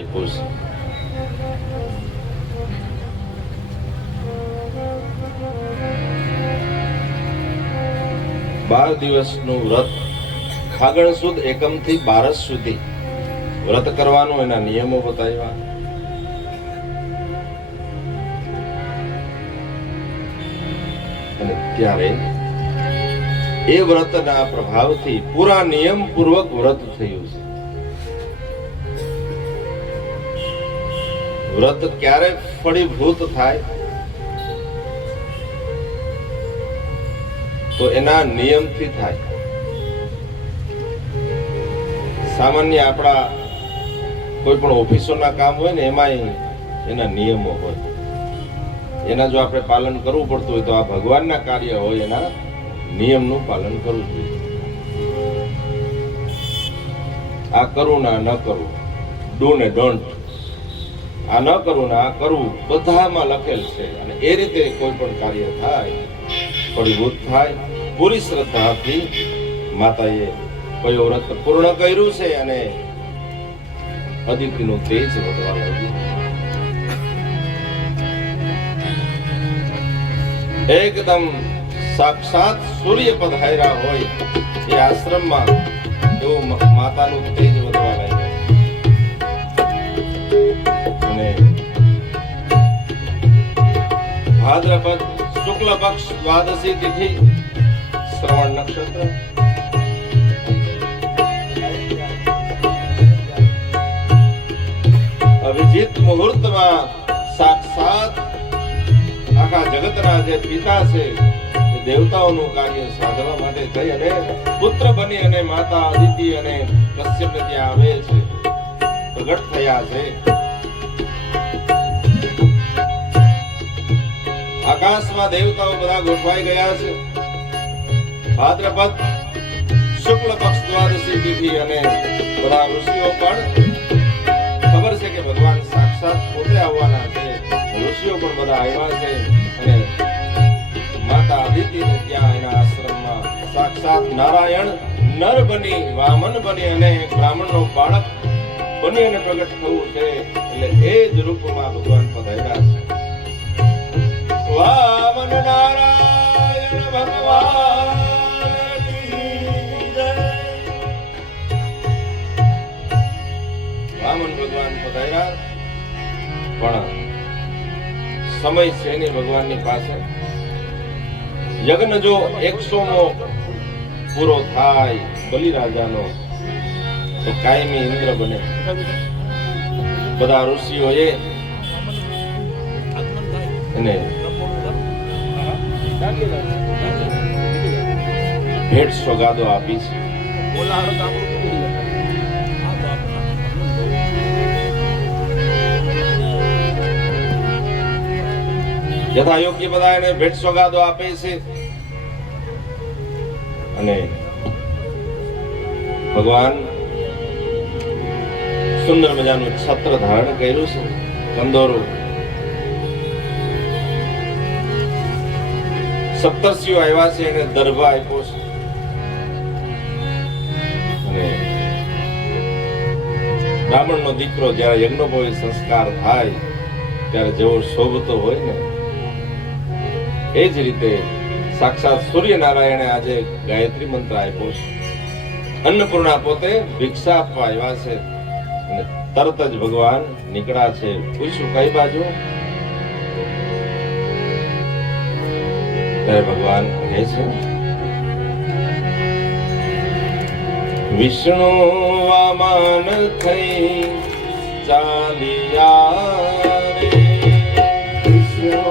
આપ્યો છે. 12 દિવસનું વ્રત ફાગણ સુદ એકમ થી 12 સુધી વ્રત કરવાનું, એના નિયમો બતાવ્યા. અને ત્યારે એ વ્રતના પ્રભાવથી પૂરા નિયમ પૂર્વક વ્રત થયું છે. વ્રત ક્યારે ફળીભૂત થાય તો એના નિયમથી થાય. સામાન્ય આપણા કોઈ પણ ઓફિસોના કામ હોય ને, એમાં એના નિયમો હોય. એના જો આપણે પાલન કરવું પડતું હોય તો આ ભગવાનના કાર્ય હોય, એના નિયમનું પાલન કરવું જોઈએ. આ કરવું ને આ ન કરવું, ડુ ને ડોન્ટ, આ ન કરવું ને આ કરવું, બધામાં લખેલ છે. અને એ રીતે કોઈ પણ કાર્ય થાય, ફળીભૂત થાય, પૂરી શ્રદ્ધાથી માતાએ કયો વ્રત પૂર્ણ કર્યું છે અને અદિતિનું તેજ વધવા લાગ્યું. એકદમ સાક્ષાત સૂર્ય પધાર્યા હોય એ આશ્રમમાં એવું માતાનું તેજ વધવા લાગ્યું. અને ભાદ્રપદ શુક્લ પક્ષ દ્વાદશી તિથિ, શ્રવણ નક્ષત્ર, અભિજીત મુહૂર્તમાં સાક્ષાત આખા જગતના જે પિતા છે એ દેવતાઓનું કાર્ય સાધવા માટે થઈ અને પુત્ર બની અને માતા અદિતિ અને કશ્યપ ત્યાં આવે છે, પ્રગટ થયા છે. આકાશમાં દેવતાઓ બધા ગોઠવાઈ ગયા છે. ભાદ્રપદ શુક્લ પક્ષ દ્વાદશી તિથિ અને બધા ઋષિઓ પણ ખબર છે કે ભગવાન સાક્ષાત પોતે આવવાના છે. ઋષિઓ પણ બધા આવ્યા છે અને માતા અદિતિને ત્યાં એના આશ્રમમાં સાક્ષાત નારાયણ નર બની, વામન બની અને બ્રાહ્મણનો બાળક બની અને પ્રગટ થવું છે. એટલે એ જ રૂપમાં ભગવાન પધાર્યા છે. વામન નારાયણ ભગવાન વામન ભગવાન પધાર્યા. પણ સમય છે નહીં ભગવાનની પાસે. યજ્ઞ જો 100મો પૂરો થાય બલિરાજાનો તો કાયમી ઇન્દ્ર બને. બધા ઋષિઓએ એને ભેટ સોગાદો આપી છે. યથા યોગ્ય બધા એને ભેટ સોગાદો આપે છે. અને ભગવાન સુંદર મજાનું છત્ર ધારણ કર્યું છે, કંદોરો. સપ્તર્ષિઓ આવ્યા છે, એને દર્ભ આપ્યો છે. અને બ્રાહ્મણનો દીકરો જયારે યજ્ઞોપવિત સંસ્કાર થાય ત્યારે જેવો શોભતો હોય ને, એ જ રીતે સાક્ષાત સૂર્યનારાયણે આજે ગાયત્રી મંત્ર આપ્યો છે. અન્નપૂર્ણા પોતે ભિક્ષા આપવા આવ્યા છે અને તરત જ ભગવાન નીકળ્યા છે. પૂછ્યું કઈ બાજુ? ત્યારે ભગવાન કહે છે વિષ્ણુ વામન થઈ ચાલિયા રે, વિષ્ણુ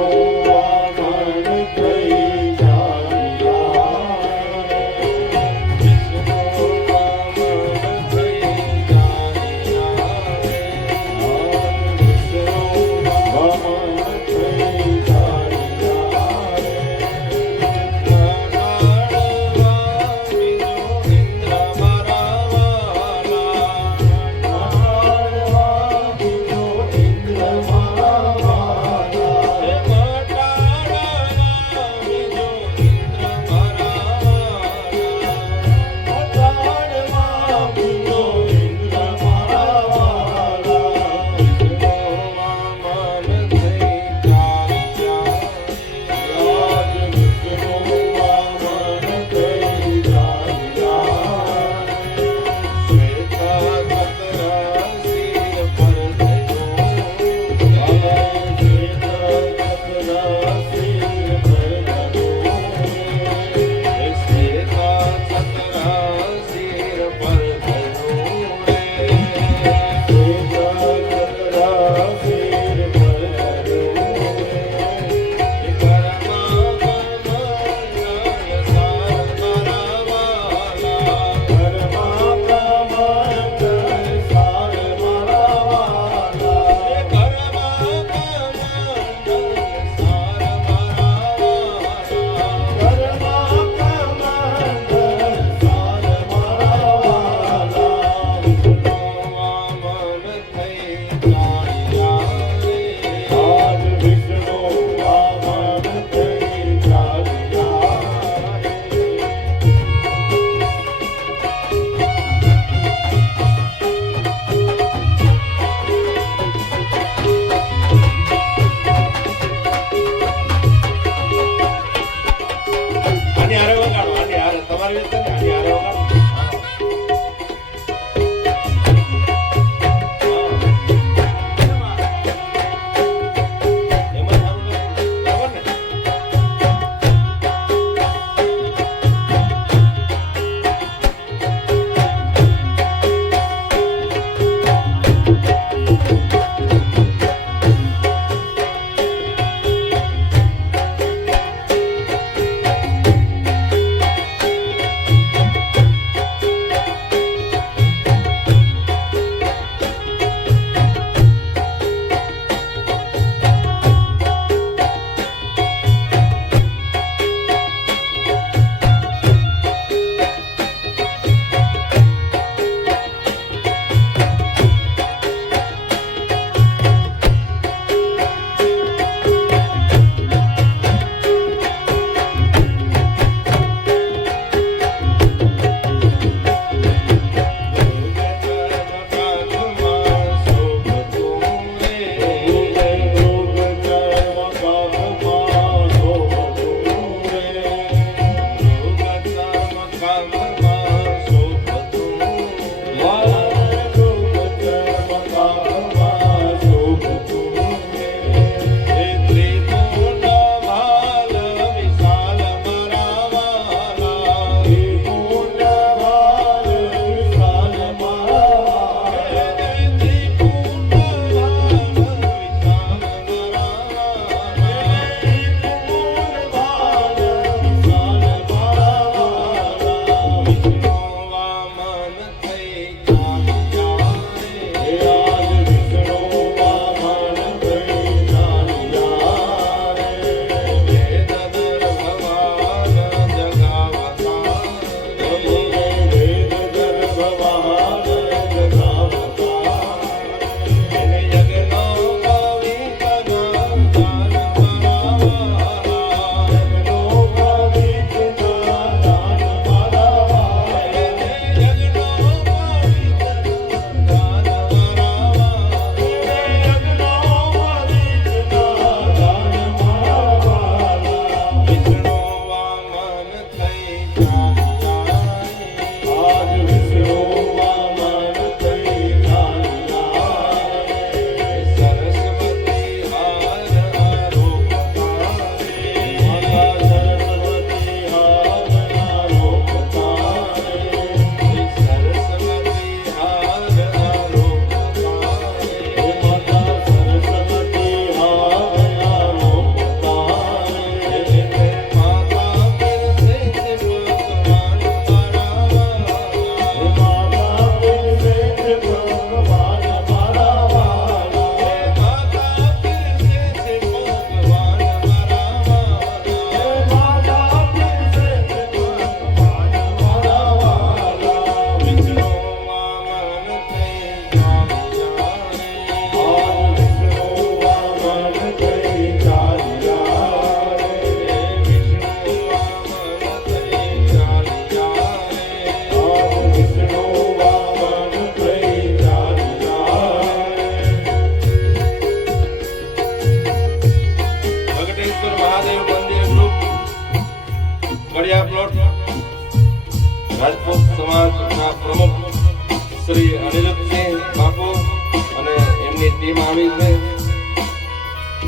ટીમ આવી છે.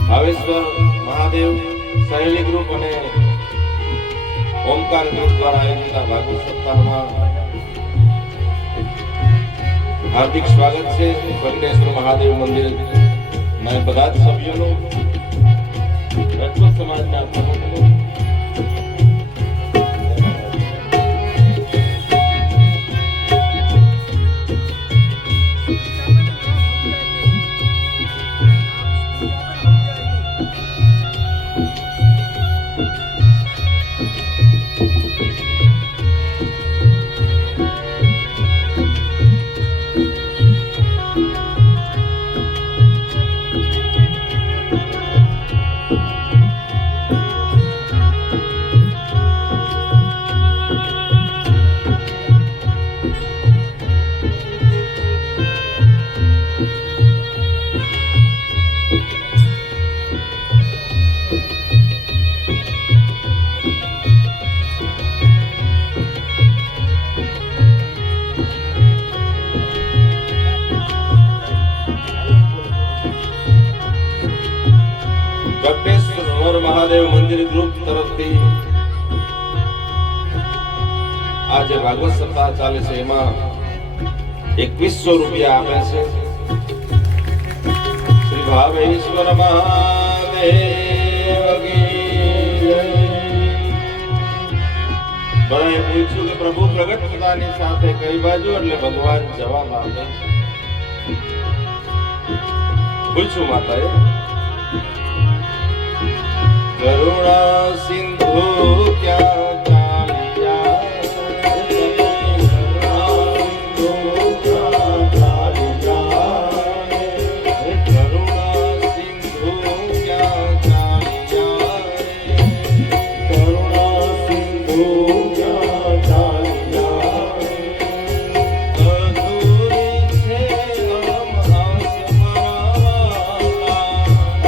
ભાવેશ્વર મહાદેવ સહેલી ગ્રુપ અને ઓમકાર ગ્રુપ દ્વારા આયોજિત આ ભાગવત સપ્તાહમાં હાર્દિક સ્વાગત છે. વેંકટેશ્વર મહાદેવ મંદિર ના બધા જ સભ્યોનું, રાજપૂત સમાજના પ્રમુખનું, વેંકટેશ્વર મહાદેવ મંદિર ગ્રુપ તરફથી આ જે ભાગવત સપ્તાહ ચાલે છે એમાં 2100 રૂપિયા આપે છે. શ્રી ભાવેશ્વર મહાદેવ કી જય. બધાએ પૂછ્યું કે પ્રભુ પ્રગટ થતાની સાથે કઈ બાજુ, એટલે ભગવાન જવાબ આપે છે. પૂછ્યું માતાએ, કરુણા સિંધુ ક્યાં ચાલ્યા, કરુણા સિંધુ ક્યાં ચાલ્યા, કરુણા સિંધુ ક્યાં ચાલ્યા, અધૂરી છે આસ મારા,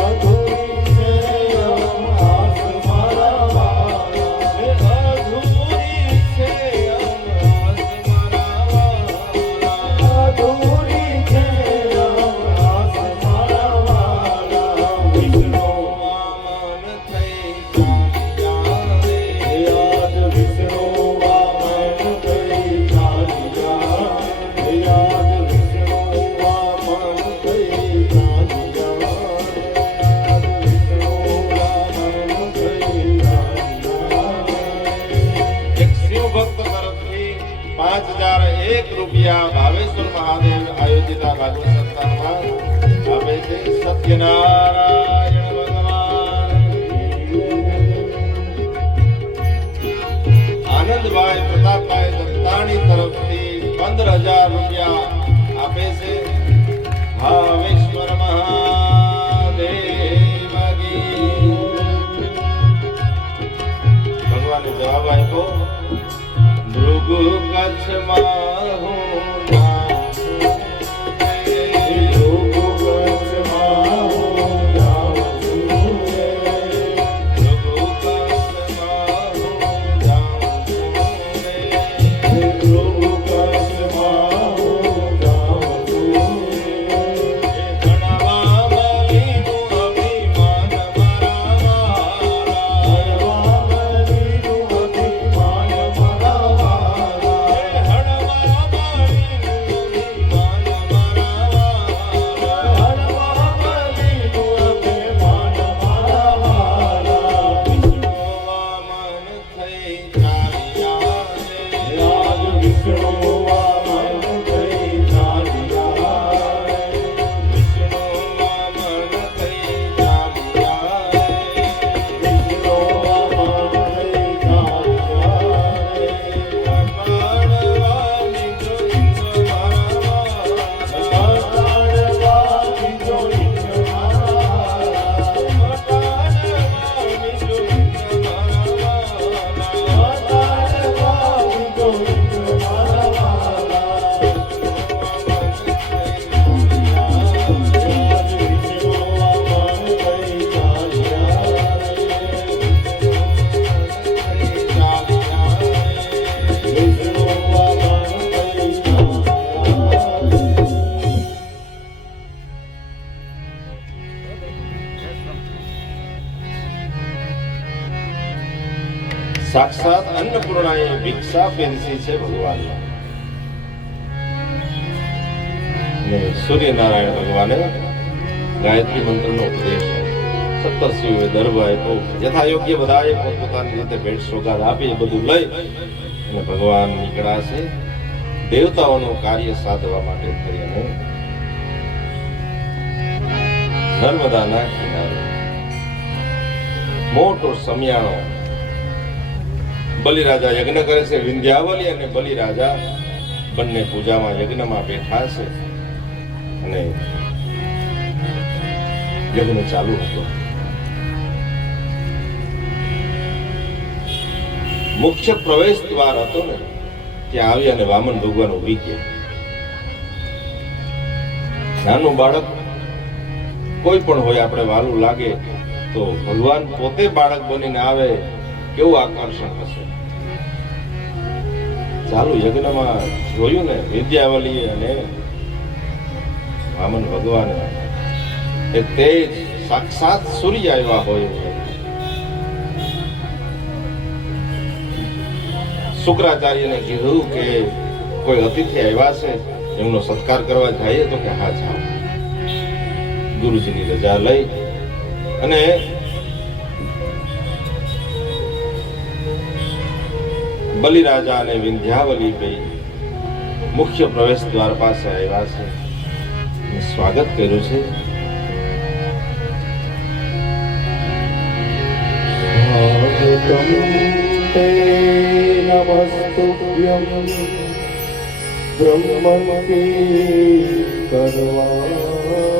અધૂરી છે આસ મારા, અધૂરી છે આસ મારા, અધૂરી છે આસ મારા, વિષ્ણુ વામન થઈ ચાલ્યા રે, યાદ વિષ્ણુ વામન થઈ ચાલ્યા, યાદ વિષ્ણુ વામન થઈ ચાલ્યા, વિષ્ણુ વામન થઈ ચાલ્યા. એક શિવ ભક્ત તરફથી 5001 રૂપિયા ભાવેશ્વર મહાદેવ આયોજિત આ ભાગવત સપ્તાહમાં આપે છે. સત્યનારાયણ ભગવાન. આનંદભાઈ પ્રતાપભાઈ દત્તાણી તરફથી 15000 રૂપિયા આપે છે. ભાવેશ્વર મહાદેવ કી. ભગવાને જવાબ આપ્યો, ભૃગુ કચ્છમાં હું જાઉં છું, ભૃગુ કચ્છમાં હું જાઉં છું, ભૃગુ કચ્છમાં હું જાઉં છું, ભૃગુ કચ્છમાં સાક્ષાત અન્નપૂર્ણાએ ભિક્ષા પેરસી છે ભગવાન. સૂર્યનારાયણ ભગવાને ગાયત્રી મંત્રનો ઉપદેશ 17 દર્ભ આપ્યો. યથા યોગ્ય બધાએ પોતપોતાની રીતે ભેટ સોગાદ આપી એ બધું લઈ અને ભગવાન નીકળ્યા છે દેવતાઓનું કાર્ય સાધવા માટે થઈ. અને નર્મદાના કિનારે મોટો સમિયાણો બલિરાજા યજ્ઞ કરે છે. વિંધ્યાવલી અને બલિરાજા બંને પૂજામાં યજ્ઞમાં બેઠા છે અને યજ્ઞ ચાલુ હતો. મુખ્ય પ્રવેશ દ્વાર હતો ને ત્યાં આવી અને વામન ભગવાન ઉભી ગયા. નાનું બાળક કોઈ પણ હોય આપણે વાલું લાગે તો ભગવાન પોતે બાળક બનીને આવે કેવું આકર્ષણ હશે. ચાલુ યજ્ઞમાં જોયું ને વિદ્યાવલી અને વામન ભગવાન એ તેજ સાક્ષાત સૂર્ય આવ્યા હોય. શુક્રાચાર્યને કીધું કે કોઈ અતિથિ આવ્યા છે એમનો સત્કાર કરવા જઈએ તો કે હા જાઓ. ગુરુજીની રજા લઈ અને બલિરાજા અને વિંધ્યાવલી બે મુખ્ય પ્રવેશ દ્વાર પાસે આવ્યા છે. સ્વાગત કર્યું છે. નમસ્તુભ્યં બ્રહ્મમતે કરવામતે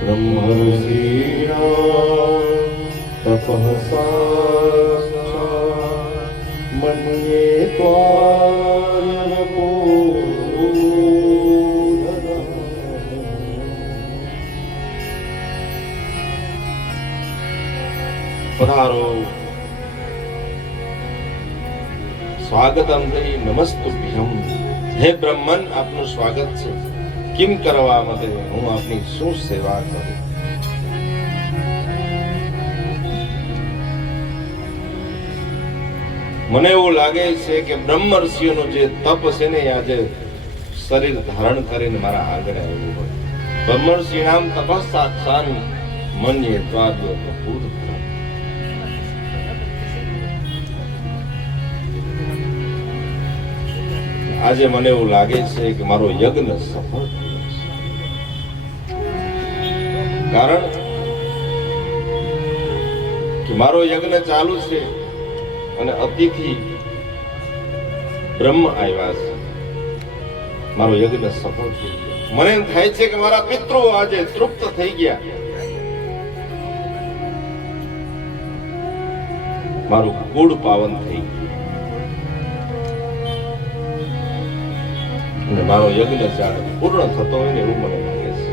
બ્રહ્મર્ષિણા તપઃ સાક્ષાત મન્યે ત્વારપો પધારો. સ્વાગતમ થઈ નમસ્તુભ્યમ. હે બ્રહ્મન આપનું સ્વાગત છે. કિમ કરવા માટે હું આપની શું સેવા કરું? મને એવું લાગે છે કે બ્રહ્મ ઋષિઓનું જે તપ છે ને આજે શરીર ધારણ કરીને મારા આગળ આવ્યું હોય. બ્રહ્મ ઋષિ નામ તપસ સાક્ષાત મન્યે ત્વાદ્ય ભૂત. આજે મને એવું લાગે છે કે મારો યજ્ઞ સફળ થયો છે. કારણ કે મારો યજ્ઞ ચાલુ છે અને અતિથિ બ્રહ્મ આવ્યા છે. મારો યજ્ઞ સફળ થઈ ગયો. મને એમ થાય છે કે મારા પિતૃ આજે તૃપ્ત થઈ ગયા. મારું કુળ પાવન થઈ ગયું અને મારો યજ્ઞ જાણે પૂર્ણ થતો હોય ને એવું મને લાગે છે.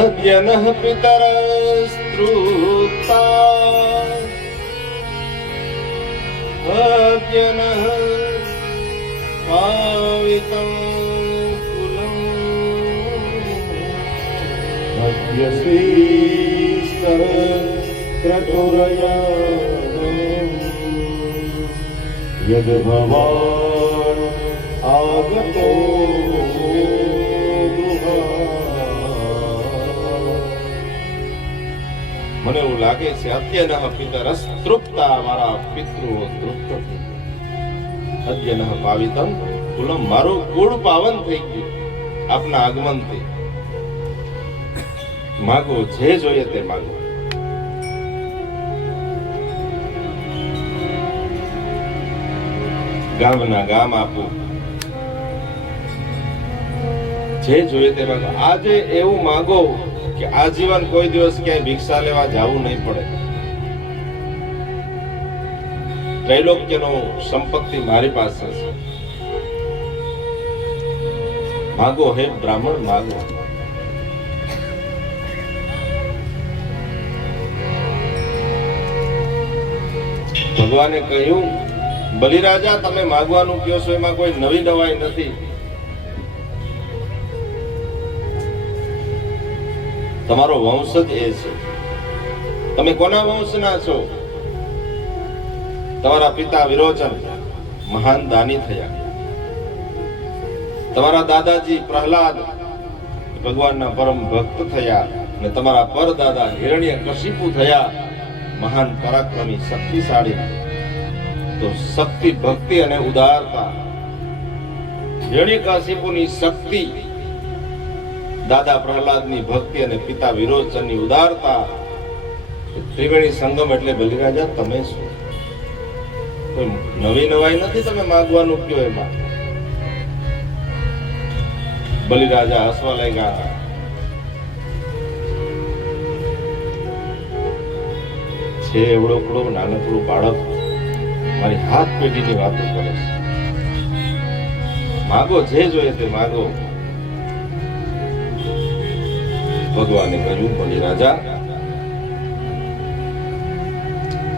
અદ્યનઃ પિતરસ્તૃપ્તા અદ્યનઃ પાવિતં કુલં અદ્ય શ્રીસ્તર પ્રતુરયા યદ ભવાન આગતો મને એવું લાગે છે અદ્યનઃ પિતરસ તૃપ્તા. મારા પિતૃઓ તૃપ્ત થઈ ગયા. અદ્યનઃ પાવિતં કુલમ. મારું કુળ પાવન થઈ ગયું આપના આગમનથી. માગો જે જોઈએ તે માગો. ગામના ગામ આપું, જે જોઈએ તે માગો. આજે એવું માગો કે આજીવન કોઈ દિવસ ક્યાંય ભિક્ષા લેવા જવું નહીં પડે. ત્રૈલોક્યનો સંપત્તિ મારી પાસે છે. માગો હે બ્રાહ્મણ, માગો. ભગવાને કહ્યું, બલિરાજા તમે માગવાનું કહો છો એમાં કોઈ નવી નવાઈ નથી. તમારો વંશ જ એ છે. તમે કોના વંશના છો? તમારા પિતા વિરોચન મહાન દાની થયા. તમારા દાદાજી પ્રહલાદ ભગવાનના પરમ ભક્ત થયા અને તમારા પરદાદા હિરણ્યકશિપુ થયા મહાન પરાક્રમી શક્તિશાળી. તો શક્તિ, ભક્તિ અને ઉદારતા, હિરણ્યકશિપુની શક્તિ, દાદા પ્રહલાદની ભક્તિ અને પિતા વિરોચનની ઉદારતા, ત્રિવેણી સંગમ એટલે બલિરાજા તમે શું? કોઈ નવી નવાઈ નથી તમે માગવાનું કયો એમાં. બલિરાજા હસવા લાગ્યા. છે એવડો કડો નાનકડું બાળક મારી હાથ પેઢીની વાતો કરે છે. માગો જે જોઈએ તે માગો. ભગવાને કહ્યું, બલિરાજા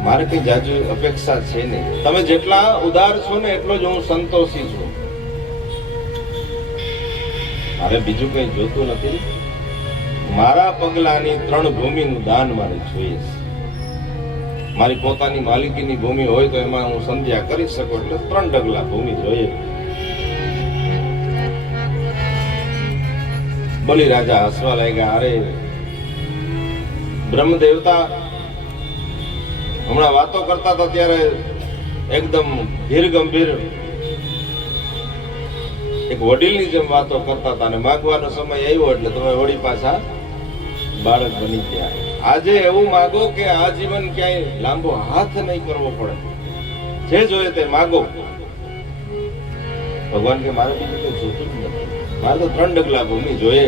મારે કઈ જાજુ અપેક્ષા છે નહીં. તમે જેટલા ઉદાર છો ને એટલો જ હું સંતોષી છું. મારે બીજું કઈ જોતું નથી. મારા પગલાની 3 ભૂમિનું દાન મારે જોઈએ છે. મારી પોતાની માલિકીની ભૂમિ હોય તો એમાં હું સંધ્યા કરી શકું, એટલે 3 ડગલા ભૂમિ જોઈએ. બલિરાજા હસવા લાગ્યા. અરે બ્રહ્મ દેવતા હમણાં વાતો કરતા હતા ત્યારે એકદમ ધીર ગંભીર એક વડીલની જેમ વાતો કરતા હતા, અને માગવાનો સમય આવ્યો એટલે તમે વળી પાછા બાળક બની ગયા. આજે એવું માગો કે આ જીવન ક્યાંય લાંબો હાથ નહીં કરવો પડે. જે જોઈએ તે માગો. ભગવાન કે મારે બીજું કઈ જોતું જ નથી. મારે તો 3 ડગલા ભૂમિ જોઈએ.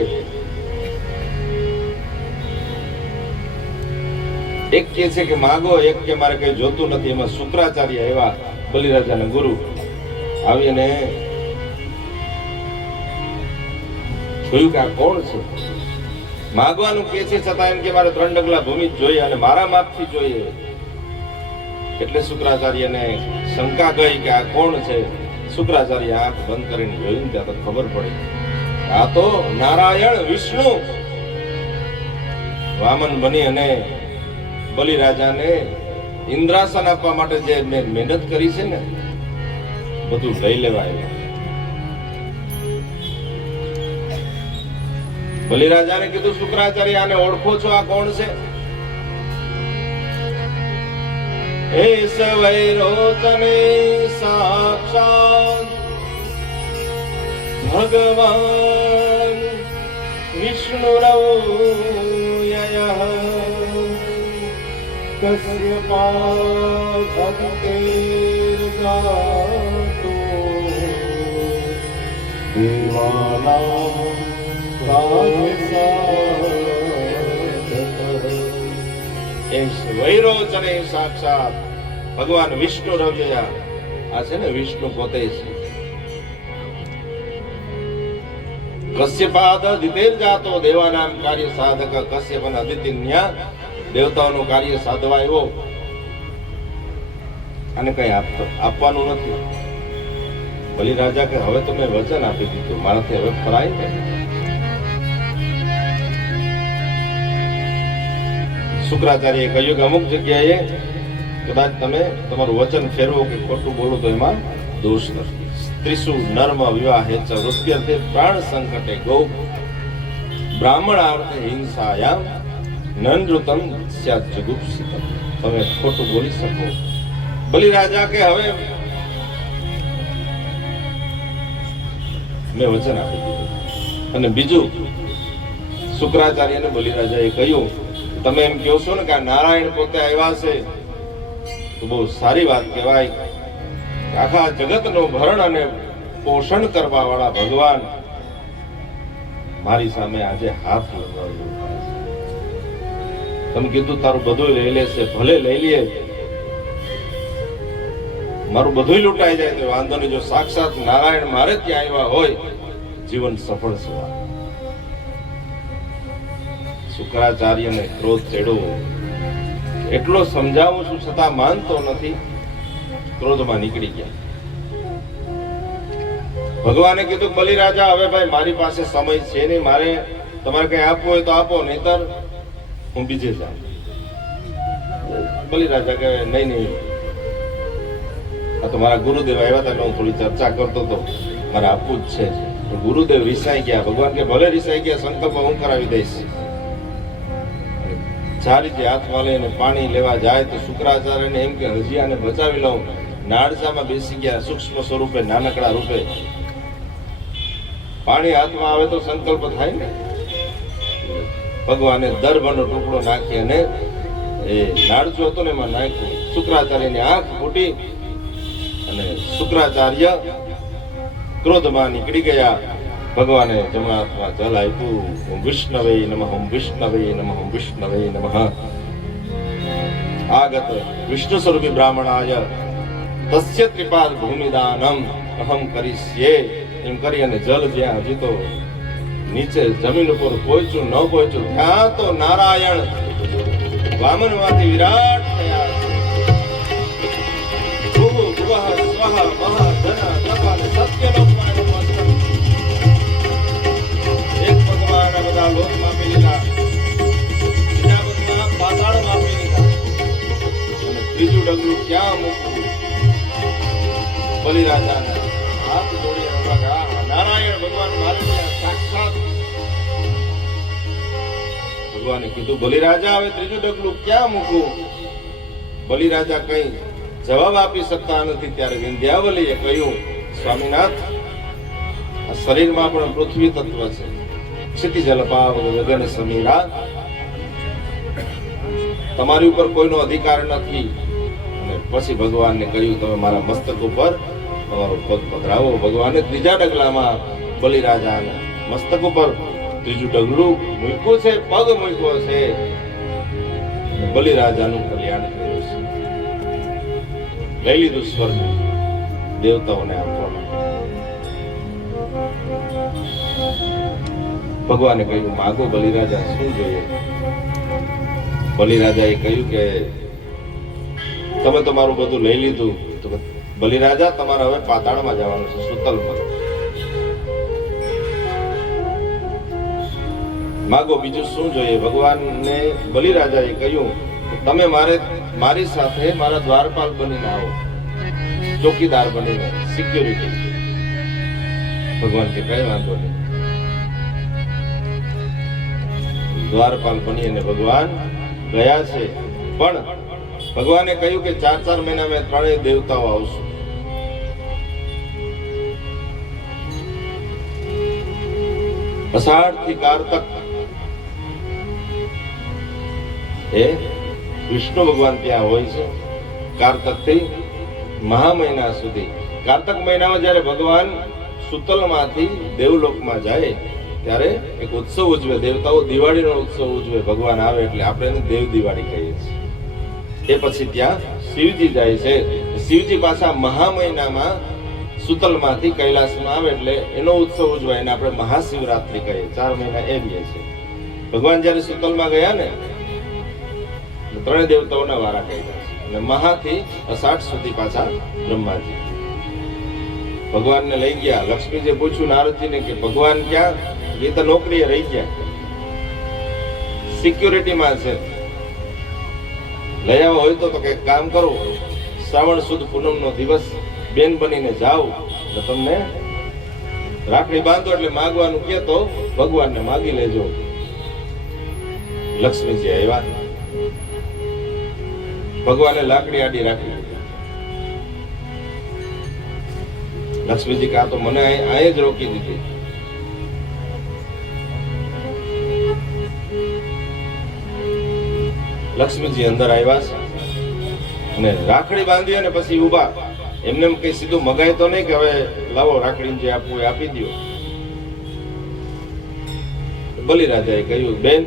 એક કે છે કે માગો, એક કે મારે કઈ જોતું નથી. એમાં શુક્રાચાર્ય એવા બલિરાજાના ગુરુ આવીને જોયું કે આ કોણ છે. માગવાનું કે છે છતાં એમ કે મારે 3 ડગલા ભૂમિ જોઈએ અને મારા માપથી જોઈએ. એટલે શુક્રાચાર્યને શંકા ગઈ કે આ કોણ છે. શુક્રાચાર્ય આંખ બંધ કરીને જોયું, ત્યાં તો ખબર પડી આ તો નારાયણ વિષ્ણુ વામન બની અને બલિરાજાને ઇન્દ્રાસન આપવા માટે જે મહેનત કરી છે ને, બધું લઈ લેવા આવ્યા. બલિરાજાને કીધું, શુક્રાચાર્ય આને ઓળખો છો? આ કોણ છે? હે સવૈરોચને સાક્ષાત ભગવાન વિષ્ણુરવ્યયઃ કસ્યપાદકેર્જાતો દેવાનાં વૈરોચને સાક્ષાત ભગવાન વિષ્ણુ રવ્યયા. આ છે ને વિષ્ણુ પોતે છે. કશ્યપાદ દિતેર જાતો દેવાનામ કાર્ય સાધક. કશ્યપન અદિતિન્યા દેવતાઓનું કાર્ય સાધવા આવ્યો. આને કઈ આપવાનું નથી. બલિરાજા કે હવે તો મેં વચન આપી દીધું, મારાથી હવે ફરાય ને. શુક્રાચાર્યએ કહ્યું કે અમુક જગ્યાએ કદાચ તમે તમારું વચન ફેરવો કે ખોટું બોલો તો એમાં દોષ નથી. સ્ત્રીસુ નર્મ વિવાહે ચ વૃત્યર્થે પ્રાણ સંકટે ગૌ બ્રાહ્મણાર્થે હિંસાયામ નનૃતમ સ્યાત જુગુપ્સિતમ. તમે ખોટું બોલી શકો. બલિરાજા કે હવે મેં વચન આપી દીધું. અને બીજું શુક્રાચાર્યને બલિરાજાએ કહ્યું, તમે એમ કહો છો ને કે નારાયણ પોતે આવ્યા છે, તો બહુ સારી વાત કહેવાય. આખા જગતનું ભરણ અને પોષણ કરવા વાળા ભગવાન મારી સામે આજે હાથ લગાવ્યો. તમે કીધું તારું બધું લઈ લેશે, ભલે લઈ લે, મારું બધું લૂંટાઈ જાય તો વાંધો નહીં. જો સાક્ષાત નારાયણ મારે ત્યાં આવ્યા હોય, જીવન સફળ છે. શુક્રાચાર્યને ક્રોધ ચડ્યો. એટલો સમજાવું છું છતાં માનતો નથી. ક્રોધમાં નીકળી ગયા. ભગવાને કીધું, બલિરાજા હવે ભાઈ મારી પાસે સમય છે નહીં, મારે તમારે કઈ આપવું હોય તો આપો, નહીતર હું બીજે જાઉં. બલિરાજા કહે નહીં નહીં, આ તો મારા ગુરુદેવ આવ્યા હતા એટલે હું થોડી ચર્ચા કરતો હતો, મારે આપવું જ છે. ગુરુદેવ રિસાઈ ગયા. ભગવાન કે ભલે રિસાઈ ગયા, સંકલ્પ હું કરાવી દઈશ. ચારીથી હાથમાં લઈને પાણી લેવા જાય તો શુક્રાચાર્યને એમ કે હજી આને બચાવી લઉં. નાળસામાં બેસી ગયા, સૂક્ષ્મ સ્વરૂપે, નાનકડા રૂપે. પાણી હાથમાં આવે તો સંકલ્પ થાય ને. ભગવાને દર્ભનો ટુકડો નાખી અને એ નાળચું હતું ને એમાં નાખ્યું. શુક્રાચાર્યની આંખ ફૂટી અને શુક્રાચાર્ય ક્રોધમાં નીકળી ગયા. ભગવાને જમણા હાથમાં જલ આપ્યું. ઓમ વિષ્ણવે નમઃ, ઓમ વિષ્ણવે નમઃ, ઓમ વિષ્ણવે નમઃ. આગત વિષ્ણુ સ્વરૂપી બ્રાહ્મણાય તસ્ય ત્રિપાદ ભૂમિદાનમ અહમ કરીશ્યે એમ કરી અને જલ જ્યાં હજી તો નીચે જમીન ઉપર પહોંચ્યું ન પહોંચ્યું ત્યાં તો નારાયણ વામનમાંથી વિરાટ થયા. ભુવ ભુવઃ સ્વઃ મહ ધન તપ અને સત્યનો એક ભગવાન બધા લોક માપી લીધા, બીજા બધા પાતાળ માપી લીધા અને ત્રીજું ડગલું ક્યાં મૂકવું? બલિરાજાને હાથ જોડી નારાયણ ભગવાન મારે સાક્ષાત. ભગવાને કીધું બલિરાજા હવે ત્રીજું ડગલું ક્યાં મૂકવું? બલિરાજા કઈ જવાબ આપી શકતા નથી. ત્યારે વિંધ્યાવલીએ કહ્યું સ્વામીનાથ, આ શરીરમાં પણ પૃથ્વી તત્વ છે, ક્ષિતિજલ પાવ ગગન સમીરા, તમારી ઉપર કોઈનો અધિકાર નથી. અને પછી ભગવાનને કહ્યું તમે મારા મસ્તક ઉપર તમારો પગ પધરાવો. ભગવાને ત્રીજા ડગલામાં બલિરાજાના મસ્તક ઉપર ત્રીજું ડગલું મૂક્યું છે, પગ મૂક્યો છે. બલિરાજાનું કલ્યાણ કર્યું છે. લઈ લીધું સ્વર્ગ દેવતાઓને આપવામાં. ભગવાને કહ્યું માગો બલિરાજા, શું જોઈએ? બલિરાજાએ કહ્યું કે તમે તો મારું બધું લઈ લીધું, તો બલિરાજા તમારે હવે પાતાળમાં જવાનું છે, સુતલમાં. માગો બીજું શું જોઈએ? ભગવાનને બલિરાજાએ કહ્યું તમે મારી સાથે મારા દ્વારપાલ બનીને આવો, ચોકીદાર બનીને, સિક્યોરિટી. ભગવાન કે કઈ વાંધો નહીં. દ્વારપાલ બની અને ભગવાન ગયા છે. પણ ભગવાને કહ્યું કે 4-4 મહિના મેં ત્રણેય દેવતાઓ આવશું. અષાઢ થી કારતક એ વિષ્ણુ ભગવાન ત્યાં હોય છે. કારતક થી મહા મહિના સુધી. કારતક મહિનામાં જયારે ભગવાન સુતલમાંથી દેવલોકમાં જાય ત્યારે એક ઉત્સવ ઉજવે. દેવતાઓ દિવાળીનો ઉત્સવ ઉજવે. ભગવાન આવે એટલે આપણે એને દેવ દિવાળી કહીએ છીએ. એ પછી ત્યાં શિવજી જાય છે. શિવજી પાછા મહા મહિનામાં સુતલમાંથી કૈલાસમાં આવે એટલે એનો ઉત્સવ ઉજવાય એને આપણે મહાશિવરાત્રી કહીએ. 4 મહિના એ રહે છે. ભગવાન જયારે સુતલમાં ગયા ને ત્રણે દેવતાઓના વારા કહ્યા છે. અને મહાથી અષાઢ સુધી પાછા બ્રહ્માજી. ભગવાનને લઈ ગયા. લક્ષ્મીજીએ પૂછ્યું નારદજીને કે ભગવાન ક્યાં? એ તો નોકરીએ રહી ગયા, સિક્યોરિટીમાં છે. લઈ આવ્યા હોય તો કઈક કામ કરો. શ્રાવણ સુદ પૂનમનો દિવસ બેન બનીને જાઓ તો તમને રાખડી બાંધો એટલે માગવાનું કે તો ભગવાનને માગી લેજો. લક્ષ્મીજી આવ્યા. ભગવાને લાકડી આડી રાખી દીધી. લક્ષ્મીજી કહા તો મને અહીં જ રોકી દીધી. લક્ષ્મીજી અંદર આવ્યા અને રાખડી બાંધી અને પછી ઉભા. એમને કઈ સીધું મગાય તો નહીં કે હવે લાવો રાખડી જે આપવું એ આપી દો. બલિરાજાએ કહ્યું બેન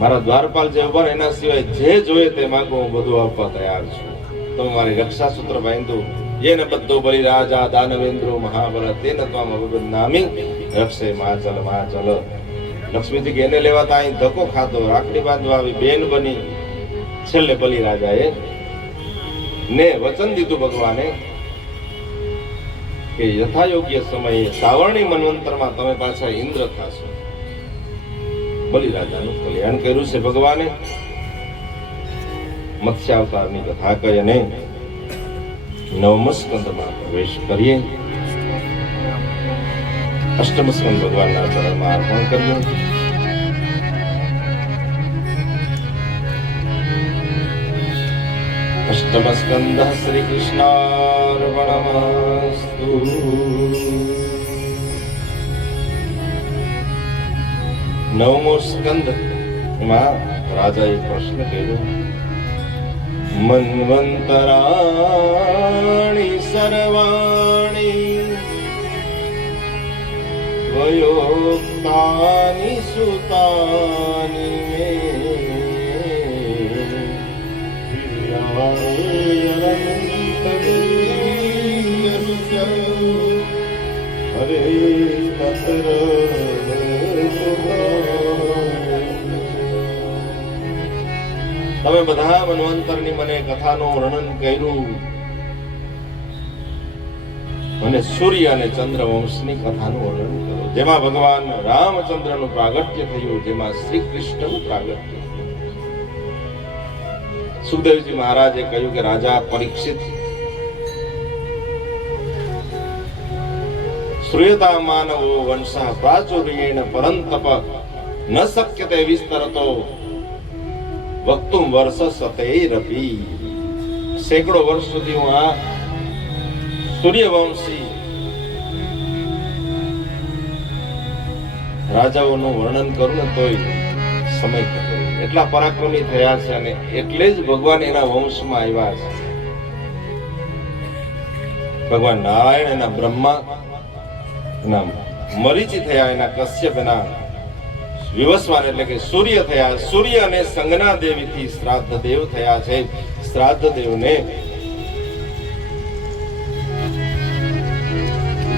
મારા દ્વારપાલ જે ઉભા એના સિવાય જે જોઈએ તે માંગો હું બધું આપવા તૈયાર છું. તમે મારી રક્ષા સૂત્ર બાંધ્યું. યેન બધો બલિરાજા દાનવેન્દ્રો મહાબલ તેન ત્વામ અવગનામી રક્ષે માચલ માચલ. લક્ષ્મીજી કે એને લેવાતા અહીં ધક્કો ખાધો, રાખડી બાંધવા આવી, બેન બની. છેલ્લે બલિરાજાએ ને વચન દીધું ભગવાને કે યથાયોગ્ય સમયે સાવરણી મન્વંતરમાં તમે પાછા ઇન્દ્ર થશો. બલિરાજાનું કલ્યાણ કર્યું છે ભગવાને. મત્સ્ય અવતારની કથા કહી અને નવમ સ્કંદમાં પ્રવેશ કરીએ. અષ્ટમ સ્કંદ ભગવાનના ચરણમાં અર્પણ કરીએ. અષ્ટમ સ્કંદ શ્રી કૃષ્ણાર્પણમસ્તુ. નવમો સ્કંદ માં રાજાએ પ્રશ્ન કર્યો, મન્વંતરાણી સર્વાણી વયોક્તાની સુતાની મે હરે તત્ર. તમે બધા મન્વંતરની મને કથાનું વર્ણન કર્યું અને સૂર્ય અને ચંદ્ર વંશની કથાનું વર્ણન કર્યું, જેમાં ભગવાન રામચંદ્રનું પ્રાગટ્ય થયું, જેમાં શ્રી કૃષ્ણનું પ્રાગટ્ય. સુખદેવજી મહારાજે કહ્યું કે રાજા પરીક્ષિત, શ્રૂયતા માનવો વંશઃ પ્રાચુર્યેણ પરંતપ ન શક્યતે વિસ્તરતો વક્તુમ વર્ષ સતૈરપી. સેંકડો વર્ષ સુધી હું આ સૂર્યવંશી રાજાઓનું વર્ણન કરું ને તોય સમય થતો. એટલા પરાક્રમી થયા છે અને એટલે જ ભગવાન એના વંશમાં આવ્યા છે. ભગવાન નારાયણ એના બ્રહ્મા, એના મરીચી થયા, એના કશ્યપ એના વિવસ્વાન એટલે કે સૂર્ય થયા. સૂર્ય અને સંજ્ઞા દેવીથી શ્રાદ્ધ દેવ થયા છે. શ્રાદ્ધ દેવને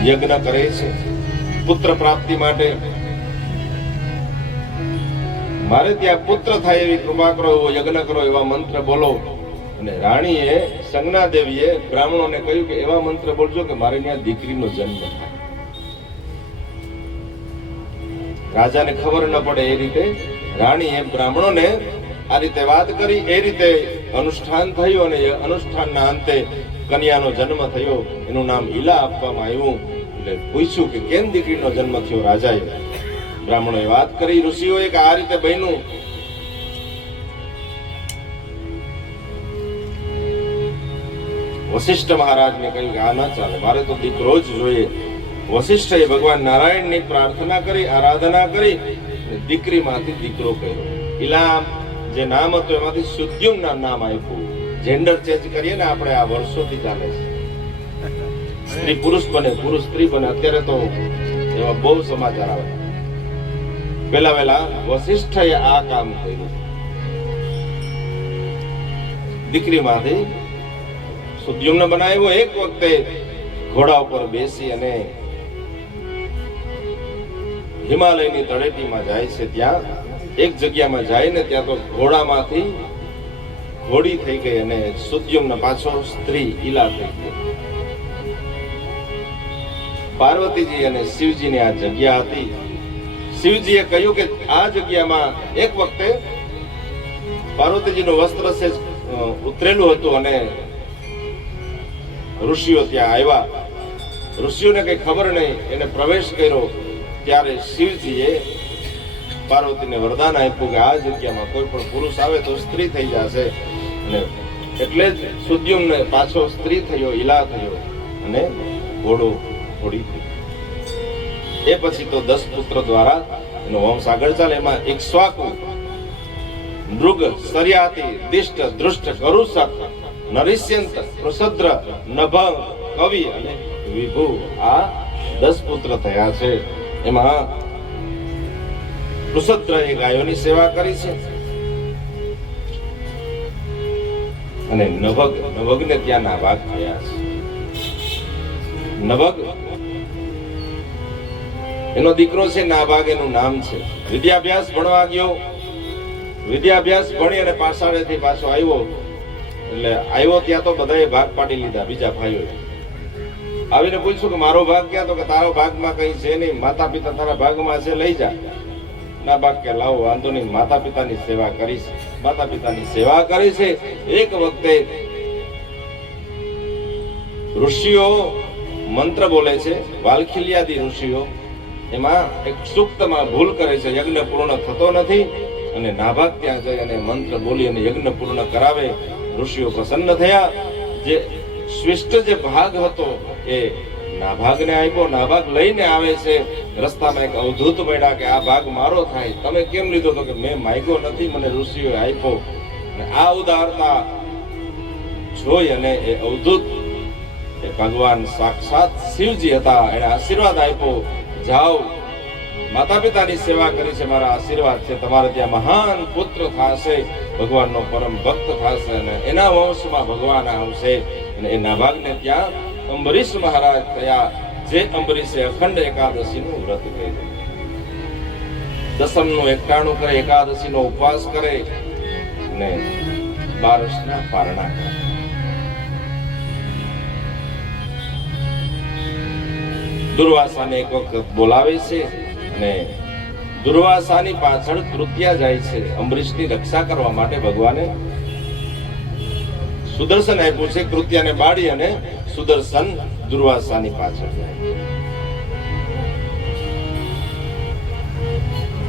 યજ્ઞ કરે છે પુત્ર પ્રાપ્તિ માટે. મારે ત્યાં પુત્ર થાય એવી કૃપા કરો, એવો યજ્ઞ કરો, એવા મંત્ર બોલો. અને રાણીએ સંજ્ઞા દેવીએ બ્રાહ્મણોને કહ્યું કે એવા મંત્ર બોલજો કે મારે ત્યાં દીકરીનો જન્મ થાય. રાજાને ખબર ન પડે એ રીતે રાણીએ બ્રાહ્મણોને આ રીતે વાત કરી. એ રીતે અનુષ્ઠાન થયું અને અનુષ્ઠાનના અંતે કન્યાનો જન્મ થયો. એનું નામ ઈલા આપવામાં આવ્યું. એટલે પૂછ્યું કે કેમ દીકરીનો જન્મ થયો રાજાએ. બ્રાહ્મણોએ વાત કરી ઋષિઓએ કે આ રીતે બન્યું. વશિષ્ઠ મહારાજને કહ્યું કે આ ન ચાલે, મારે તો દીકરો જ જોઈએ. વશિષ્ઠએ ભગવાન નારાયણની પ્રાર્થના કરી, આરાધના કરી, દીકરીમાંથી દીકરો કર્યો. ઈલા જે નામ હતું એમાંથી સુદ્યુમ્ન નામ આપ્યું. જેન્ડર ચેન્જ કરીએ ને આપણે, આ વર્ષોથી ચાલે છે. સ્ત્રી પુરુષ બને, પુરુષ સ્ત્રી બને. અત્યારે તો એવા બહુ સમાચાર આવે. પેલા વેલા વશિષ્ઠએ આ કામ કર્યું. દીકરીમાંથી સુદ્યુમ્ન બનાવ્યો. એક વખતે ઘોડા ઉપર બેસી અને હિમાલયની તળેટીમાં જાય છે. ત્યાં એક જગ્યામાં જાય ને ત્યાં તો ઘોડામાંથી ઘોડી થઈ ગઈ અને સુદ્યુમ્ન પાછો સ્ત્રી ઈલા થઈ ગઈ. પાર્વતીજી અને શિવજીની આ જગ્યા હતી. શિવજીએ કહ્યું કે આ જગ્યામાં એક વખતે પાર્વતીજીનું વસ્ત્ર છે ઉતરેલું હતું અને ઋષિઓ ત્યાં આવ્યા. ઋષિઓને કઈ ખબર નહીં, એને પ્રવેશ કર્યો. ત્યારે શિવજીએ પાર્વતીને વરદાન આપ્યું કે આ જગ્યામાં કોઈ પણ પુરુષ આવે તો સ્ત્રી થઈ જશે. અને એટલે જ સુદ્યુમ્ન પાછો સ્ત્રી થયો, ઈલા થયો અને ઘોડો ઘોડી થઈ. એ પછી તો 10 પુત્ર દ્વારા એનો વંશ આગળ ચાલે. એમાં ઇક્ષ્વાકુ, નૃગ, સર્યાતિ, દિષ્ટ, દૃષ્ટ, કરુષક, નરિષ્યંત, પ્રસદ્ર, નભ, કવિ અને વિભુ, આ 10 પુત્ર થયા છે. એમાં પ્રસદ્ર એ ગાયોની સેવા કરી છે અને નભગને ત્યાં નાભાગ થયા છે. નભગ એનો દીકરો છે નાભાગ, એનું નામ છે. વિદ્યાભ્યાસ ભણવા ગયો. વિદ્યાભ્યાસ ભણી અને પાછાળેથી પાછો આવ્યો. એટલે આવ્યો ત્યાં તો બધાએ ભાગ પાડી લીધા બીજા ભાઈઓએ. આવીને પૂછ્યું કે મારો ભાગ ક્યાં? તો કે તારો ભાગમાં કઈ છે નહીં, માતા પિતા તારા ભાગમાં છે, લઈ જા. ના ભાગ કે લાવો, વાંધો નહીં, માતા પિતાની સેવા કરીશ. માતા પિતાની સેવા કરી છે. એક વખતે ઋષિઓ મંત્ર બોલે છે, વાલખિલિયાદી ઋષિઓ. એમાં એક સૂક્તમાં ભૂલ કરે છે, યજ્ઞ પૂર્ણ થતો નથી, અને નાભાગ ત્યાં જઈ અને મંત્ર બોલી અને યજ્ઞ પૂર્ણ કરાવે. ઋષિઓ પ્રસન્ન થયા. જે શ્રેષ્ઠ જે ભાગ હતો એ નાભાગને આપ્યો. નાભાગ લઈને આવે છે. રસ્તામાં એક અવધૂત મળ્યા કે આ ભાગ મારો થાય, તમે કેમ લીધો? તો કે મેં માંગ્યો નથી, મને ઋષિઓએ આપ્યો. અને આ ઉદારતા જોઈ અને એ અવધૂત એ ભગવાન સાક્ષાત શિવજી હતા. એને આશીર્વાદ આપ્યો, જાઓ, માતા પિતાની સેવા કરી છે, મારા આશીર્વાદ છે, તમારે ત્યાં મહાન પુત્ર થશે, ભગવાનનો પરમ ભક્ત થશે, અને એના વંશમાં ભગવાન આવશે. અને એ નાભાગને ત્યાં અંબરીશ મહારાજ થયા, જે અંબરીશે અખંડ એકાદશીનું વ્રત કર્યું. દસમનું 91 કરે, એકાદશીનો ઉપવાસ કરે અને 12ના પારણા કરે. દુર્વાસાને એક વખત બોલાવે છે અને દુર્વાસાની પાછળ કૃત્યા જાય છે. અંબરીશની રક્ષા કરવા માટે ભગવાને સુદર્શન આપ્યું છે. કૃત્યાને બાળી અને સુદર્શન દુર્વાસાની પાછળ જાય.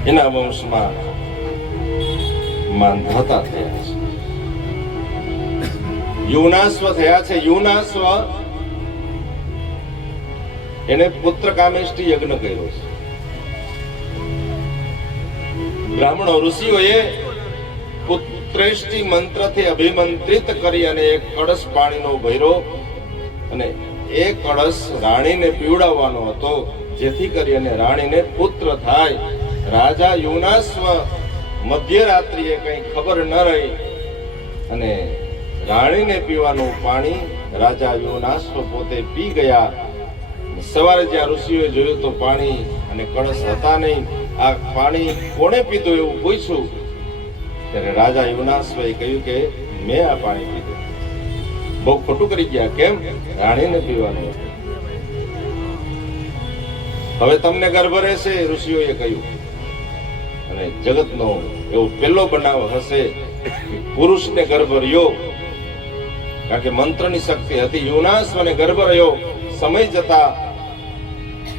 એના વંશમાં માંધાતા થયા છે, યુનાસ્વ થયા છે. યુનાસ્વ એને પુત્ર કામેષ્ટી યજ્ઞ કર્યો છે. બ્રાહ્મણો ઋષિઓએ પુત્રેષ્ટિ મંત્રથી અભિમંત્રિત કરી અને એક કળશ પાણીનો ભર્યો અને એ કળશ રાણીને પીવડાવવાનો હતો, જેથી કરી અને રાણીને પુત્ર થાય. રાજા યુનાસ્વ મધ્યરાત્રિએ કઈ ખબર ન રહી અને રાણીને પીવાનું પાણી રાજા યુનાસ્વ પોતે પી ગયા. સવારે જ્યાં ઋષિઓએ જોયું તો પાણી અને કળશ હતા નહીં. આ પાણી કોણે પીધું એવું પૂછ્યું ત્યારે રાજા યુનાસ્વએ કહ્યું કે મેં આ પાણી પીધું. બહુ ખોટું કરી ગયા. કેમ? રાણીને પીવાનું હતું. હવે તમને ગર્ભ રહેશે, ઋષિઓએ કહ્યું. અને જગતનો એવો પહેલો બનાવ હશે પુરુષને ગર્ભ રહ્યો, કારણ કે મંત્રની શક્તિ હતી. યુનાસ્વને ગર્ભ રહ્યો. સમય જતા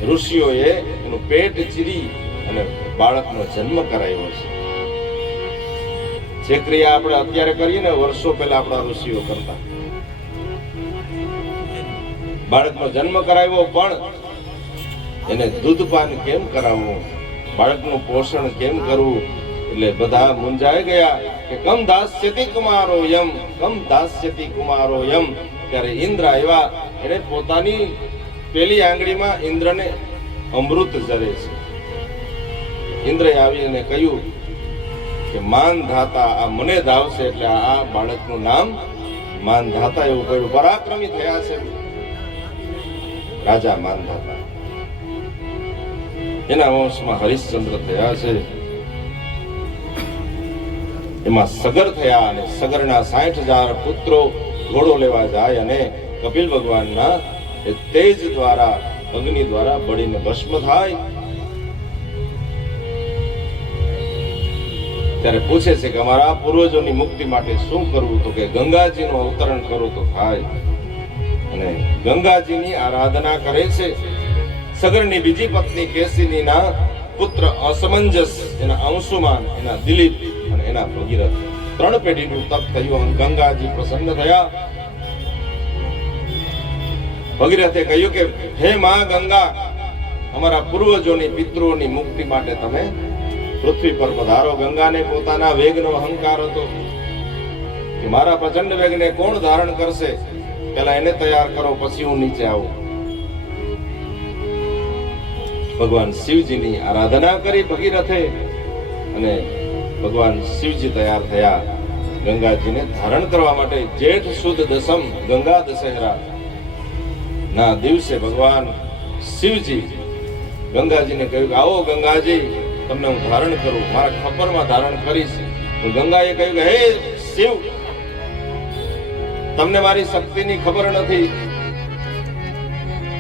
ઋષિઓએ એનું પેટ ચીરી અને બાળકનો જન્મ કરાવ્યો છે. જે ક્રિયા આપણે અત્યારે કરીએ ને, વર્ષો પહેલા આપણા ઋષિઓ કરતા. બાળકનો જન્મ કરાવ્યો, પણ એને દૂધપાન કેમ કરાવવું, બાળકનું પોષણ કેમ કરવું, એટલે બધા મૂંઝાઈ ગયા કે કમ દાસ્યતિ કુમારો યમ, કમ દાસ્યતિ કુમારો યમ. ત્યારે ઇન્દ્ર આવ્યા. એને પોતાની પેલી આંગળીમાં ઇન્દ્રને અમૃત જરે છે. ઇન્દ્રએ આવીને કહ્યું કે માનધાતા આ મને ધાવશે, એટલે આ બાળકનું નામ માનધાતા એવું કહ્યું. પરાક્રમી થયા છે રાજા માનધાતા. એના વંશમાં હરિશ્ચંદ્ર થયા છે. એમાં સગર થયા અને સગરના 60,000 પુત્રો ઘોડો લેવા જાય અને કપિલ ભગવાનના તેજ દ્વારા, અગ્નિ દ્વારા બળીને ભસ્મ થાય. ત્યારે પૂછે છે કે અમારા પૂર્વજોની મુક્તિ માટે શું કરવું? તો કે ગંગાજીનું અવતરણ કરું તો થાય. અને ગંગાજીની આરાધના કરે છે. સગરની બીજી પત્ની કેસીનીના પુત્ર અસમંજસ, એના અંશુમાન, એના દિલીપ અને એના ભગીરથ, 3 પેઢીનું તપ થયું. ગંગાજી પ્રસન્ન થયા. ભગીરથે કહ્યું કે હે માં ગંગા, અમારા પૂર્વજોની પિતૃઓની મુક્તિ માટે તમે પૃથ્વી પર પધારો. ગંગાને પોતાના વેગનો અહંકાર હતો કે મારા પ્રચંડ વેગને કોણ ધારણ કરશે, પહેલા એને તૈયાર કરો, પછી હું નીચે આવું. ભગવાન શિવજીની આરાધના કરી ભગીરથે અને ભગવાન શિવજી તૈયાર થયા ગંગાજીને ધારણ કરવા માટે. જેઠ સુદ દસમ ગંગા દશેરા ના દિવસે ભગવાન શિવજી ગંગાજીને કહ્યું કે આવો ગંગાજી, તમને હું ધારણ કરું, મારા ખપરમાં ધારણ કરીશ. ગંગાએ કહ્યું કે હે શિવ, તમને મારી શક્તિની ખબર નથી.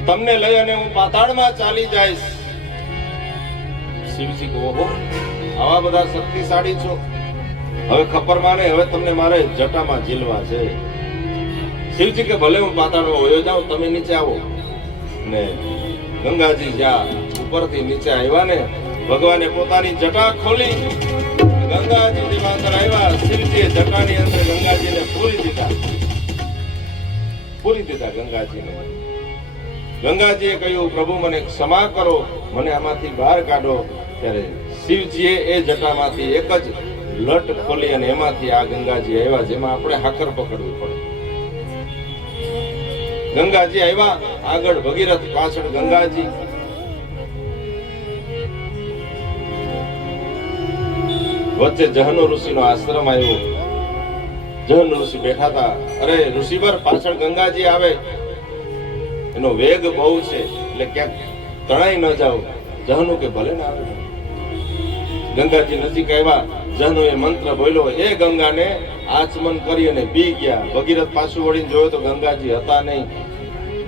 તમને લઈ અને હું પાતાળમાં ચાલી જઈશ. શિવજી કહો, ઓહો, આવા બધા શક્તિશાળી છો, હવે ખપરમાં નહીં, હવે તમને મારે જટામાં ઝીલવા છે. શિવજી કે ભલે હું પાતાળમાં વયો જાઉં, તમે નીચે આવો. ને ગંગાજી જ્યાં ઉપરથી નીચે આવ્યા ને, ભગવાને પોતાની જટા ખોલી, ગંગાજી જેવા અંદર આવ્યા. શિવજીએ જટાની અંદર ગંગાજીને પૂરી દીધા ગંગાજીને. ગંગાજીએ કહ્યું, પ્રભુ મને ક્ષમા કરો, મને આમાંથી બહાર કાઢો. ત્યારે શિવજીએ એ જટામાંથી એક જ લટ ખોલી અને એમાંથી આ ગંગાજી આવ્યા, જેમાં આપણે હાકર પકડવી પડે. ગંગાજી આવ્યા, આગળ ભગીરથ, પાછળ ગંગાજી. વચ્ચે જહનો ઋષિનો આશ્રમ આવ્યો. જહન ઋષિ બેઠા હતા. અરે ઋષિવર, પાછળ ગંગાજી આવે, એનો વેગ બહુ છે, એટલે ક્યાંક તણાઈ ન જાવ. જહનુ કે ભલે ના આવે. ગંગાજી નજીક આવ્યા. જહનુએ મંત્ર બોલ્યો, એ ગંગાને આચમન કરી અને પી ગયા. ભગીરથ પાછું વળીને જોયો તો ગંગાજી હતા નહીં.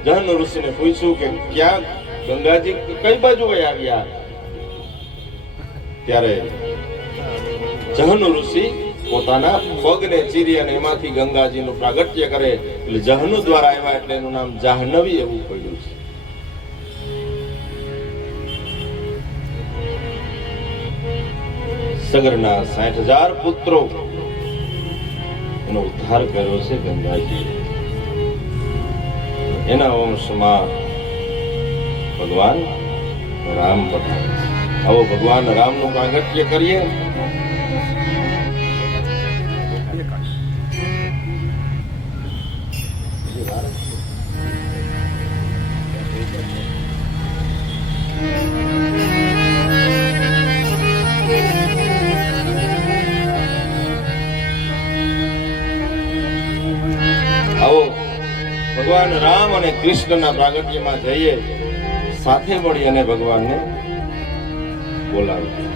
જહન ઋષિને પૂછ્યું કે ક્યાં ગંગાજી કઈ બાજુ આવ્યા? ત્યારે જહન ઋષિ પોતાના પગને ચીરી અને એમાંથી ગંગાજીનું પ્રાગટ્ય કરે, એટલે જહનુ દ્વારા આવ્યા, એટલે એનું નામ જાહ્નવી એવું પડ્યું છે. સગરના 60,000 પુત્રો એનો ઉદ્ધાર કર્યો છે ગંગાજી. એના વંશમાં ભગવાન રામ પધારે છે. આવો ભગવાન રામનું પ્રાગટ્ય કરીએ. આવો ભગવાન રામ અને કૃષ્ણના પ્રાગટ્યમાં જઈએ, સાથે મળી અને ભગવાનને બોલાવીએ.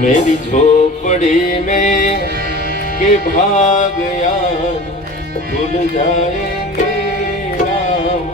મેરી ઝોપડી में के भाग यार भूल जाएंगे राम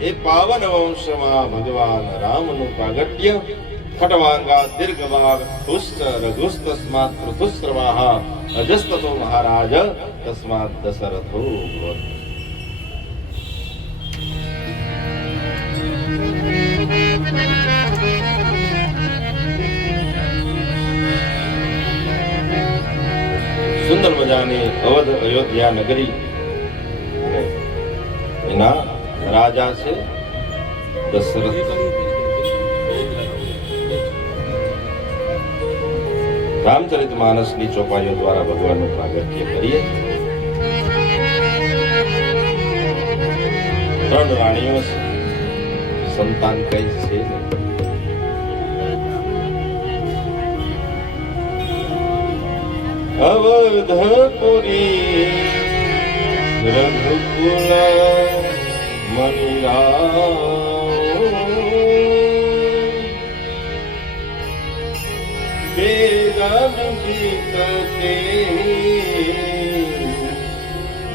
એ પાવન વંશમાં ભગવાન રામનું પ્રાગટ્ય ખટવાંગા દીર્ઘવાગ પુષ્ટ રઘુસ્ત સ્માત પૃથુસ્રવાહ અજસ્તતો મહારાજ તસ્માત દશરથો ભવત. સુંદર મજાની અવધ અયોધ્યા નગરી અને એના રાજા છે દશરથ. રામચરિત માનસની ચોપાઈઓ દ્વારા ભગવાનનું પ્રાગટ્ય કરીએ. 3 રાણીઓ છે, સંતાન કઈ છે નહીં. અવધપુરી રઘુકુલ મનિરાવ વેદાંતિક તે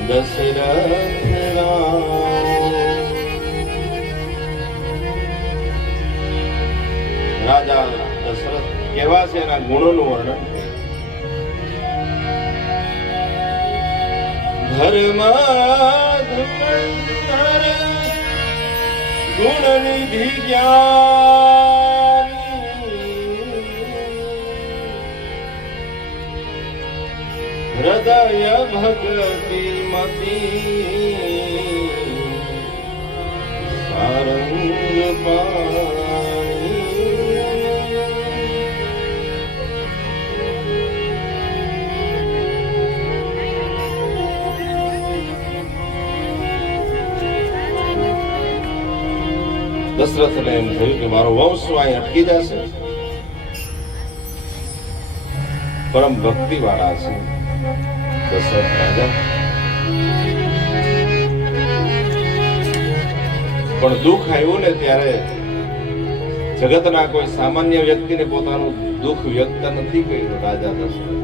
દશરથ રામ. રાજા દશરથ કેવા છે એના ગુણોનું વર્ણન ધર્મા ધુરંધર ગુણનિધિ જ્ઞાની હૃદય ભક્તિ મતી સારંગ પાણી. દશરથને એમ થયું કે મારો વંશ અહીં અટકી જશે. પરમ ભક્તિ વાળા છે દશરથ રાજા, પણ દુઃખ આવ્યું ને ત્યારે જગતના કોઈ સામાન્ય વ્યક્તિને પોતાનું દુઃખ વ્યક્ત નથી કર્યું. રાજા દશરથ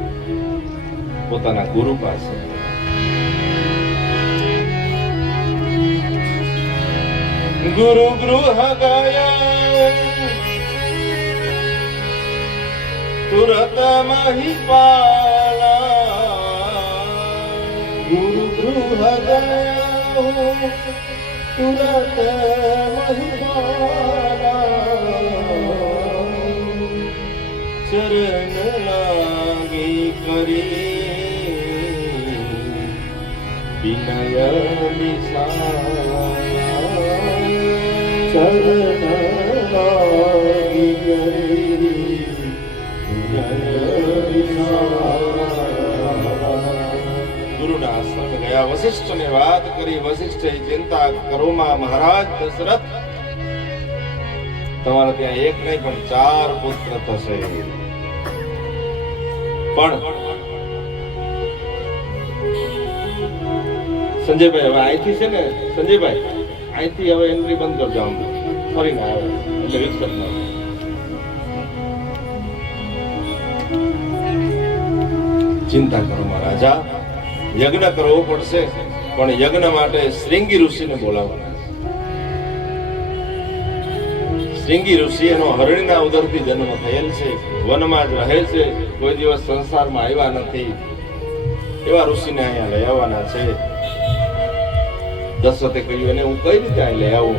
પોતાના ગુરુ પાસે ગુરુ ગૃહ ગયા તુરત મહિપાલા. ગુરુ ગૃહ ગયા તુરત મહિપાલા. ચરણ લાગી કરી વિનય વિસાયા. ચરણ લાગી કરી ગુરુના આશ્રમે ગયા. વશિષ્ઠને વાત કરી. વશિષ્ઠે ચિંતા કરોમાં મહારાજ દશરથ, તમારે ત્યાં એક નહીં પણ 4 પુત્ર થશે. પણ સંજયભાઈ હવે અહીંથી છે ને, સંજયભાઈ અહીંથી હવે એન્ટ્રી બંધ કરજો. આમ ફરીને આવે એટલે વિકસત ના. ચિંતા કરો મહારાજા, યજ્ઞ કરવો પડશે, પણ યજ્ઞ માટે શ્રીંગી ઋષિને બોલાવવાના. શ્રીંગી ઋષિ એનો હરણીના ઉદરથી જન્મ થયેલ છે, વનમાં જ રહે છે, કોઈ દિવસ સંસારમાં આવ્યા નથી. એવા ઋષિને અહીંયા લઈ આવવાના છે. દશરથે કહ્યું એને હું કઈ રીતે અહીં લઈ આવું?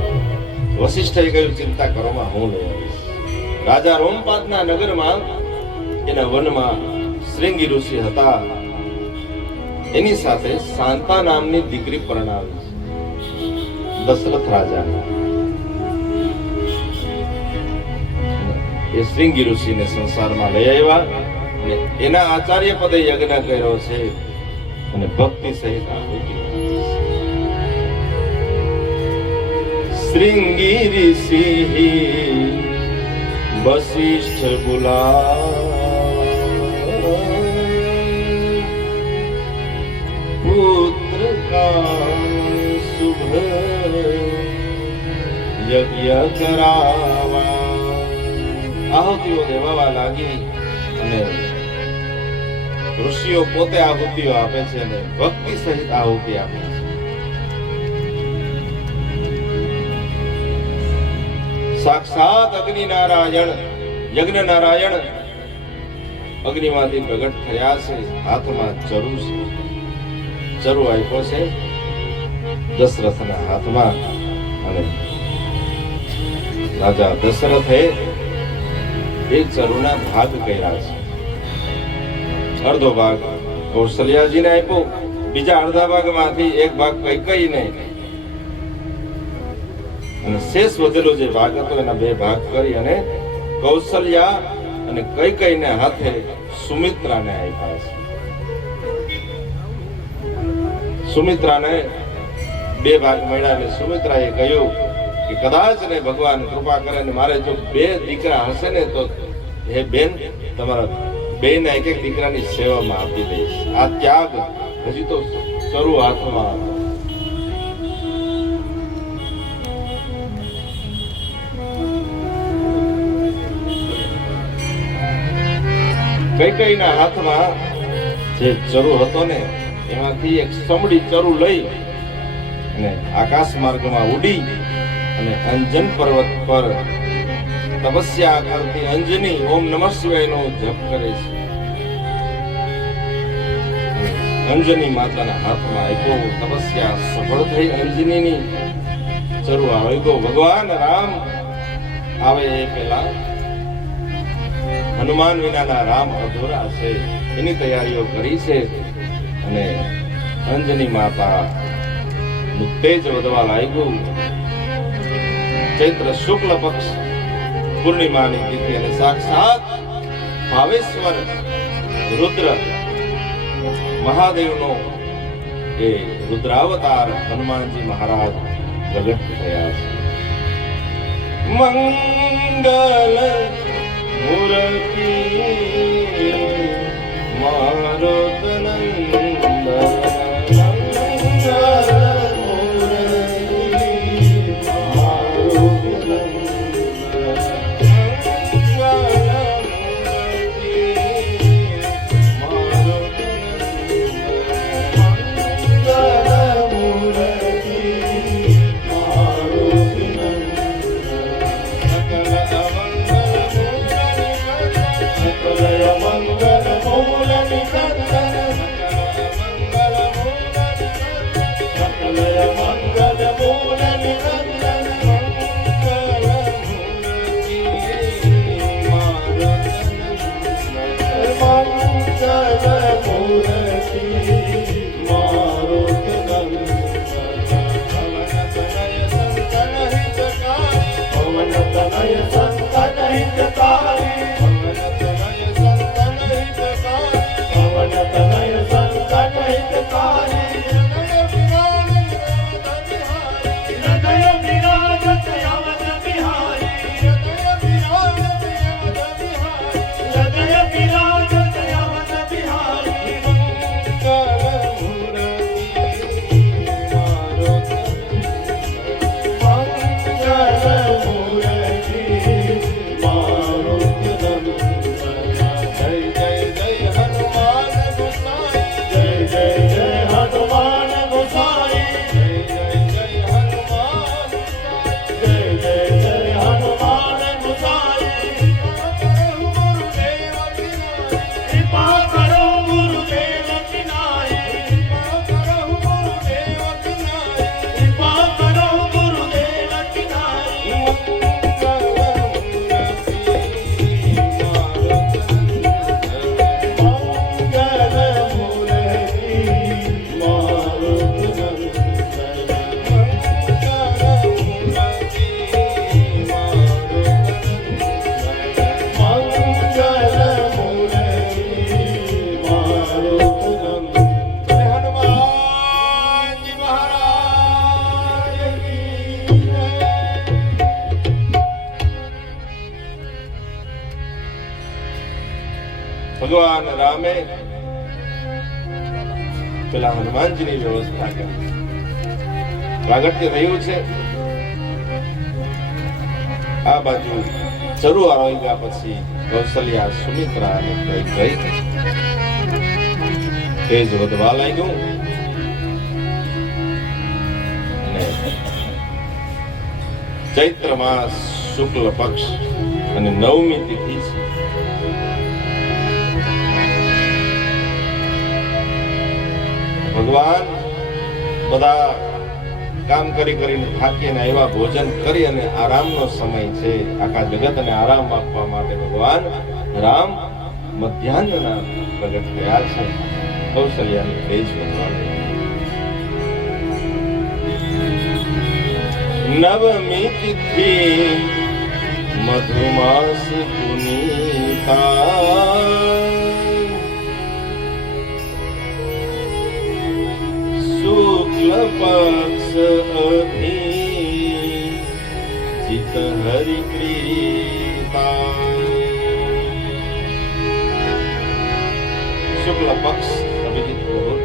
વશિષ્ઠે કહ્યું ચિંતા કરોમાં હું લઈ આવીશ. રાજા રોમપાદના નગરમાં એના વનમાં શ્રીંગી ઋષિ હતા. એની સાથે શાંતા નામની દીકરી પરણાવી દશરથ રાજા. એ શ્રીંગી ઋષિને સંસારમાં લઈ આવ્યા અને એના આચાર્ય પદે યજ્ઞ કર્યો છે અને ભક્તિ સહિત આહુતિ. શ્રીંગી ઋષિ વશિષ્ઠ બોલા પુત્ર કા શુભ યજ્ઞ કરાવા. આહુતિઓ દેવાવા લાગી અને ઋષિઓ પોતે આહુતિઓ આપે છે અને ભક્તિ સહિત આહુતિ આપે છે. સાક્ષાત અગ્નિ નારાયણ યજ્ઞ નારાયણ અગ્નિમાંથી પ્રગટ થયા છે. હાથમાં ચરુ છે. ચરુ આપ્યો છે દશરથના હાથમાં અને રાજા દશરથે એક ચરુના ભાગ કર્યા છે. અડધો ભાગ કૌશલ્યાજીને આપ્યો, બીજા અડધા ભાગમાંથી એક ભાગ કૈકેયીને અને શેષ વધેલો જે ભાગ હતો એના બે ભાગ કરી અને કૌશલ્યા અને કૈકેયીને હાથે સુમિત્રાને આપ્યા છે. સુમિત્રાને બે ભાગ મળ્યા અને સુમિત્રાએ કહ્યું કે કદાચ ને ભગવાન કૃપા કરે ને મારે જો બે દીકરા હશે ને તો હે બેન તમારા બેન એક એક દીકરાની સેવામાં આપી દઈશ. આ ત્યાગ હજી તો ચરુ હાથમાં હતો. કૈકેયીના હાથમાં જે ચરુ હતો ને એમાંથી એક સમડી ચરુ લઈ અને આકાશ માર્ગમાં ઉડી અને અંજન પર્વત પર તપસ્યા કરતી અંજની ઓમ નમઃ શિવાયનો જપ કરે છે. અંજની માતાના હાથમાં આપ્યો. તપસ્યા સફળ થઈ અંજનીની. ચરુ આવ્યો. ભગવાન રામ આવે એ પહેલા હનુમાન વિનાના રામ અધૂરા છે એની તૈયારીઓ કરી છે અને અંજની માતા નું તેજ વધવા લાગ્યું. ચૈત્ર શુક્લ પક્ષ પૂર્ણિમાની તિથિ અને સાક્ષાત ભાવેશ્વર રુદ્ર મહાદેવનો એ રુદ્રાવતાર હનુમાનજી મહારાજ પ્રગટ થયા છે. મંગલ મૂર્તિ ભગવાન રામે પેલા હનુમાનજીની વ્યવસ્થા કરી. પ્રાગટ્ય થયું છે. આ બાજુ ચરુ આવી ગયા પછી કૌશલ્યા સુમિત્રા અને કૈકેયી તેજ વધવા લાગ્યું અને ચૈત્ર માસ શુક્લ પક્ષ અને 9મી તિથિ છે. ભગવાન બધા કામ કરીને થાકીને આવ્યા, ભોજન કરી અને આરામનો સમય છે. આખા જગતને આરામ આપવા માટે ભગવાન રામ મધ્યાહ્નના પ્રગટ થયા છે. કૌશલ્યાની તેજ ભગવાન. નવમી તિથિ મધુમાસ પુનીતા, શુક્લ પક્ષ અભિજીત હરિપ્રીતા. શુક્લ પક્ષ અભિજીત મુહૂર્ત.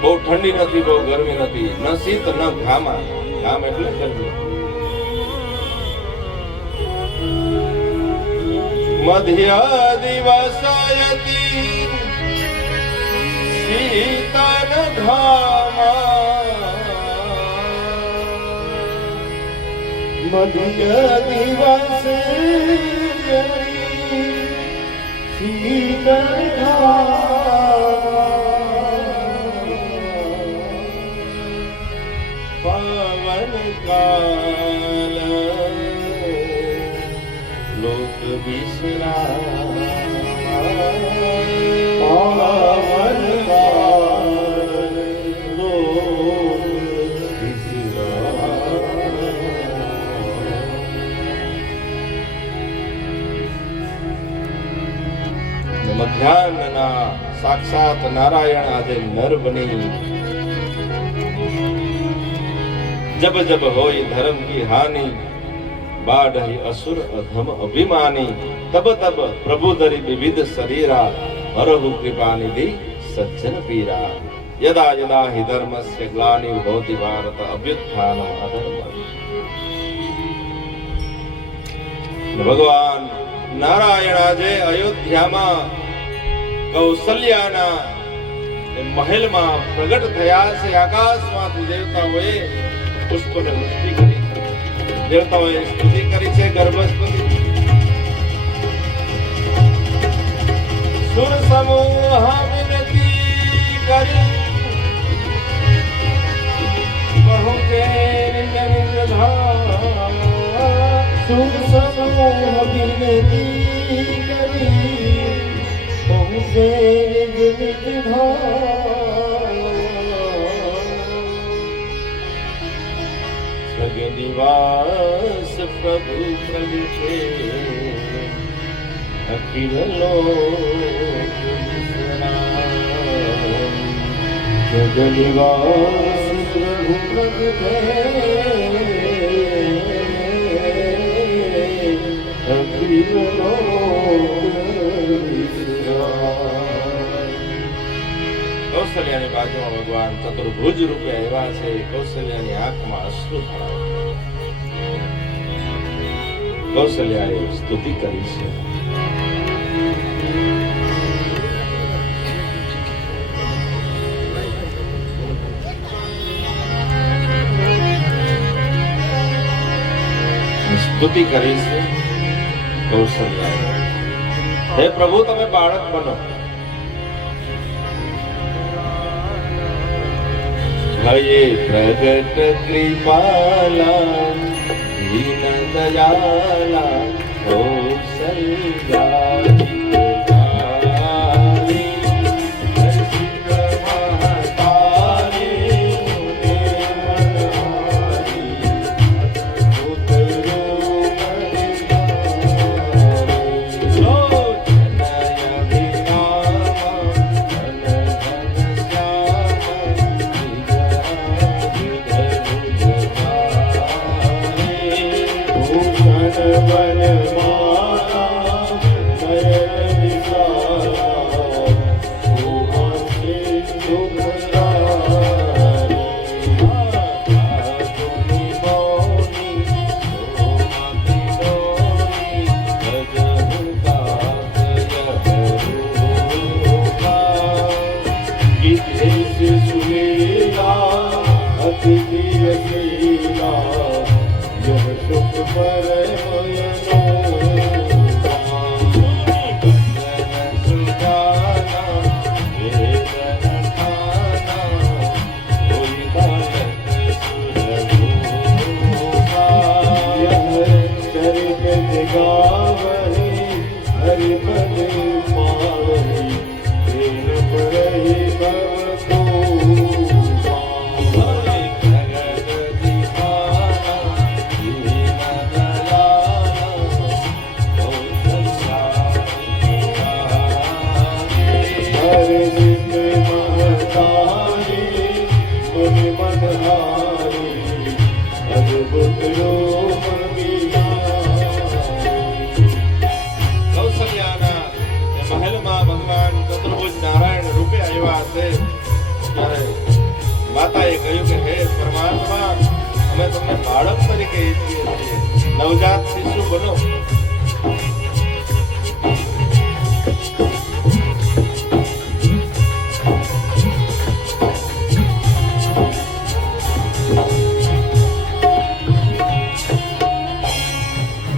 બહુ ઠંડી નથી, બહુ ગરમી નથી, ન શીત ન ઘામા. ઘામ એટલે ગરમી. મધ્ય દિવસયતી શીતલ ધામા, મધ્ય દિવસે શીતળ પવન કાલ લોક વિશ્રામ. મધ્યાહ્નના સાક્ષાત નારાયણ આજે નર બની. જબ જબ હોય ધર્મ કી હાનિ, બાઢ અસુર અધમ અભિમાની. તબ તબ પ્રભુ ધરી વિવિધ શરીરા, હરહુ કૃપાનિધિ સજ્જન પીરા. યદા યદા હિ ધર્મસ્ય ગ્લાનિર્ભવતિ ભારત અભ્યુત્થાનમ અધર્મ. ભગવાન નારાયણ આજે અયોધ્યામાં કૌશલ્યાના મહેલમાં પ્રગટ થયા છે. આકાશમાંથી દેવતાઓએ પુષ્પને વૃષ્ટિ કરી છે. દેવતાઓએ સ્તુતિ કરી છે, ગર્ભસ્તુતિ. સુર સમૂહ વિનતી કરી પહોંચે નિજ નિજ ધામ. સુર સમૂહ વિનતી કરી પહોંચે નિજ નિજ ધામ. જગનિવાસ પ્રભુ પ્રગટે, અખિલ લોક વિશ્રામ. જગનિવાસ પ્રભુ પ્રગટે, અખિલ લોક વિશ્રામ. કૌશલ્યાની બાજુમાં ભગવાન ચતુર્ભુજ રૂપે આવ્યા છે. કૌશલ્યાની આંખમાં અશ્રુ ભરાયા. કૌશલ્યાએ સ્તુતિ કરી છે. સ્તુતિ કરી છે કૌશલ્યાએ. હે પ્રભુ, તમે બાળક બનો. હયે પ્રગટ કૃપાલા, દીન દયાલા, કૌશલ્યા. વન પરમાત્મા અમે તમને બાળક તરીકે ઈચ્છીએ છીએ, નવજાત શિશુ બનો.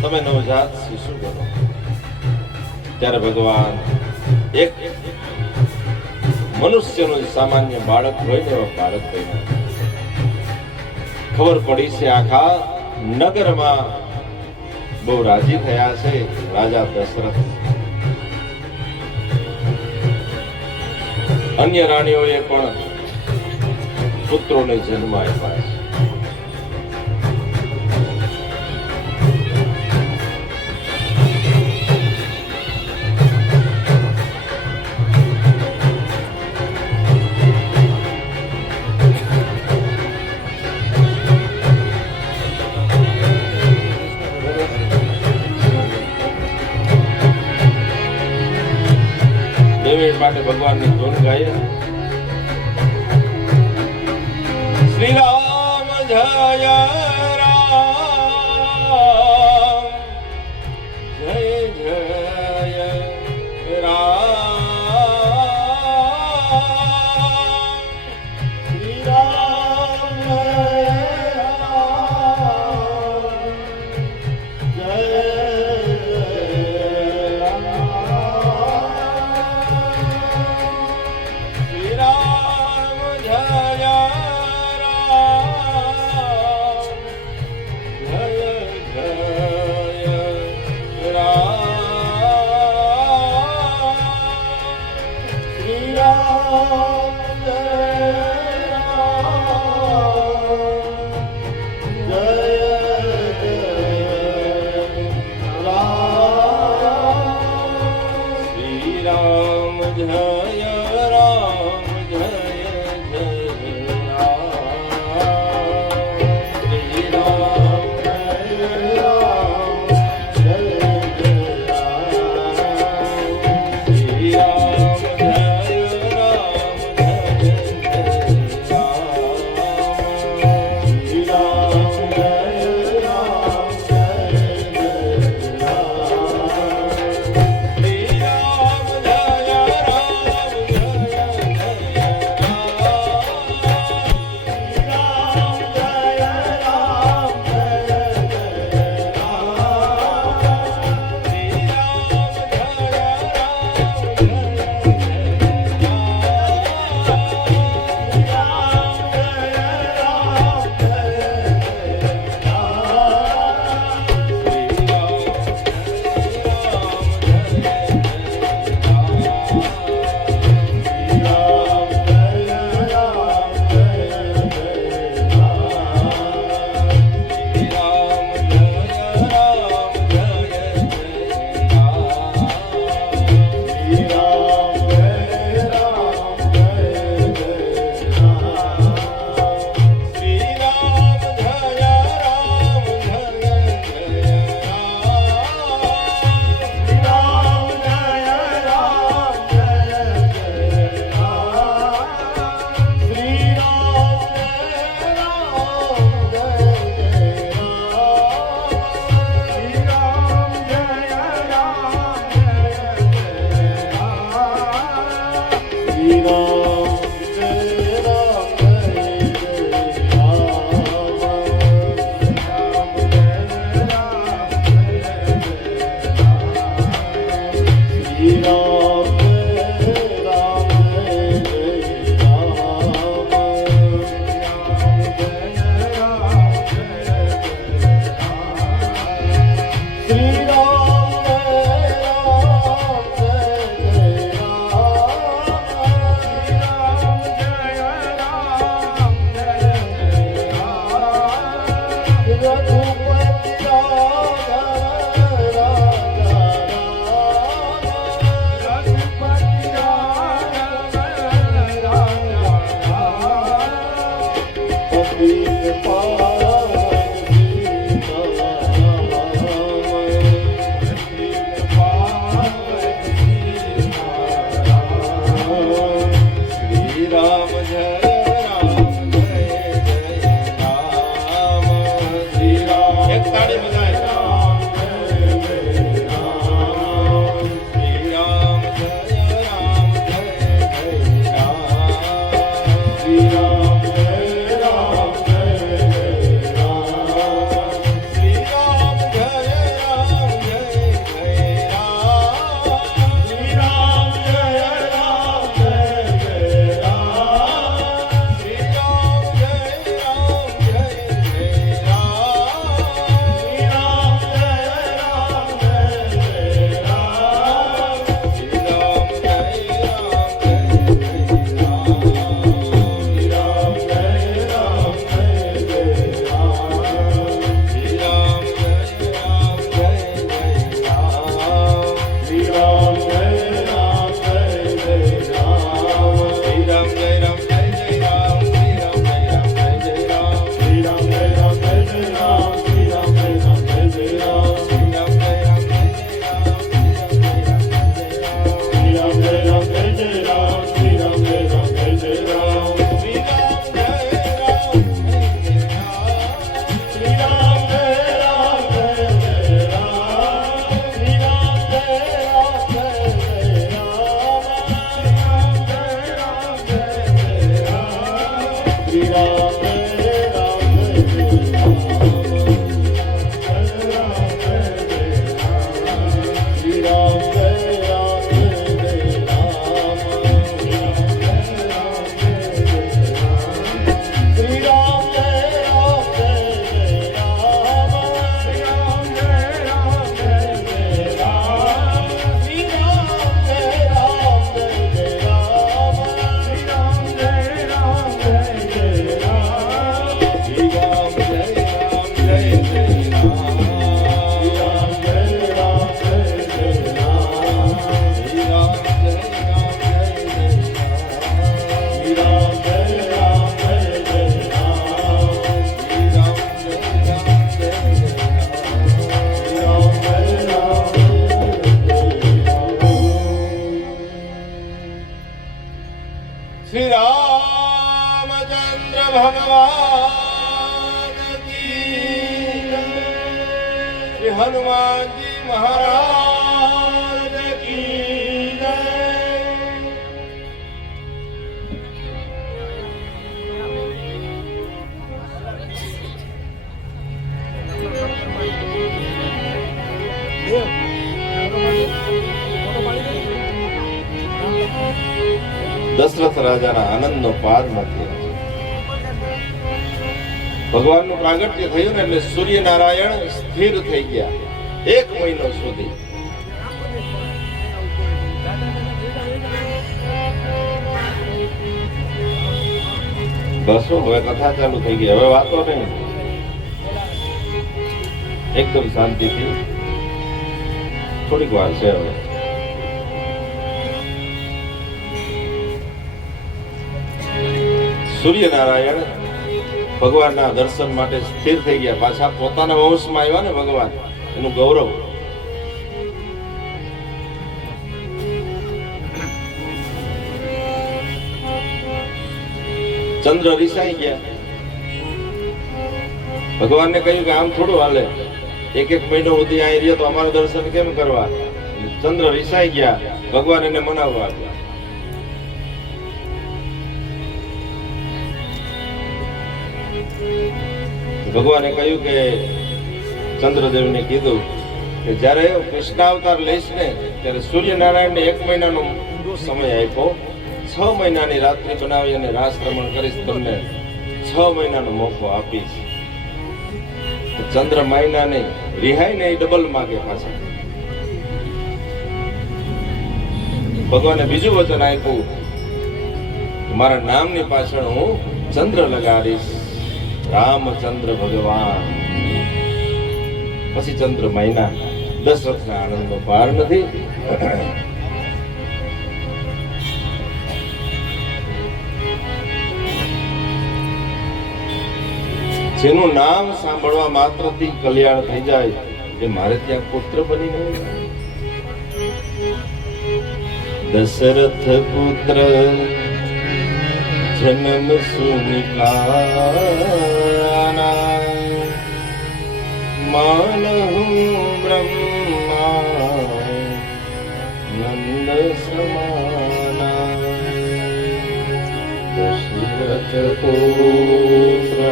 તમે નવજાત શિશુ બનો. ત્યારે ભગવાન એક મનુષ્યનું સામાન્ય બાળક હોય ને એવા બાળક બન્યા. ખબર પડી છે આખા નગરમાં બહુ રાજી થયા છે રાજા દશરથ. અન્ય રાણીઓએ પણ પુત્રોને જન્મ આપ્યા છે. માટે ભગવાનની ધૂન ગાય. શ્રી રામ જય રામ, જય જય રામ. શ્રી રામ જય હનુમાનજી મહારાજ કી જય. દશરથ રાજાના આનંદનો પાર નથી. ભગવાનનું પ્રાગટ્ય થયું ને એટલે સૂર્યનારાયણ સ્થિર થઈ ગયા 1 મહિનો સુધી. બસ હવે કથા ચાલુ થઈ ગઈ. હવે વાતો નહીં, એકદમ શાંતિથી થોડીક વાર છે. હવે સૂર્યનારાયણ ભગવાનના દર્શન માટે સ્થિર થઈ ગયા. પાછા પોતાના વંશમાં આવ્યા ને ભગવાન, એનું ગૌરવ. ચંદ્ર રિસાઈ ગયા. ભગવાનને કહ્યું કે આમ થોડું હાલે, 1 મહિનો સુધી અહીં રહ્યો તો અમારું દર્શન કેમ કરવા? ચંદ્ર રિસાઈ ગયા. ભગવાન એને મનાવવા આવ્યા. ભગવાને કહ્યું કે ચંદ્રદેવને કીધું કે જ્યારે કૃષ્ણ અવતાર લઈશ ને ત્યારે સૂર્યનારાયણને 1 મહિનાનો સમય આપ્યો. 6 મહિનાની રાત્રિ બનાવી અને રાસ રમણ કરીશ, તમને 6 મહિનાનો મોકો આપીશ. ચંદ્ર મહિનાને રિહાઈ ને ડબલ માગે પાછા. ભગવાને બીજું વચન આપ્યું, મારા નામની પાછળ હું ચંદ્ર લગાડીશ, રામચંદ્ર ભગવાન. પછી ચંદ્ર મહિના. દશરથના આનંદનો પાર નથી. જેનું નામ સાંભળવા માત્રથી કલ્યાણ થઈ જાય એ મારે ત્યાં પુત્ર બનીને. દશરથ પુત્ર જન્મ સુનિકાના, માનહુ બ્રહ્મા નંદ સમાના. દશરથ પુત્ર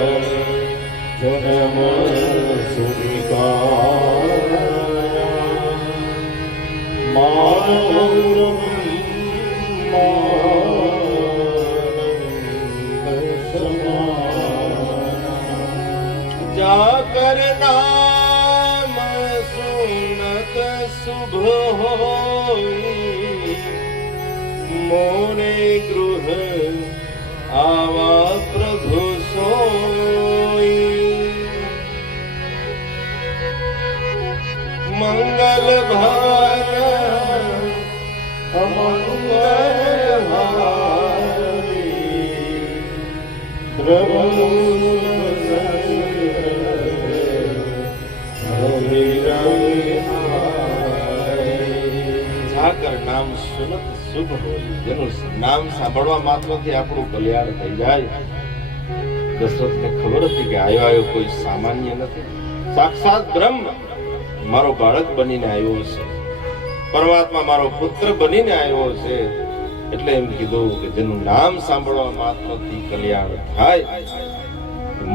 જન્મ સુનિકાના, માનહુ जाकर नाम सुनत शुभ होई, मोरे गृह आवा प्रभु सोई. मंगल भार અમંગલ હારી પ્રભુ જાકર નામ સુનત શુભ હોય. જેનું નામ સાંભળવા માત્રથી આપણું કલ્યાણ થઈ જાય. દશરથને ખબર હતી કે આવ્યો કોઈ સામાન્ય નથી, સાક્ષાત બ્રહ્મ મારો બાળક બનીને આવ્યો છે, પરમાત્મા મારો પુત્ર બનીને આવ્યો છે. એટલે એમ કીધું કે જેનું નામ સાંભળવા માત્રથી કલ્યાણ થાય,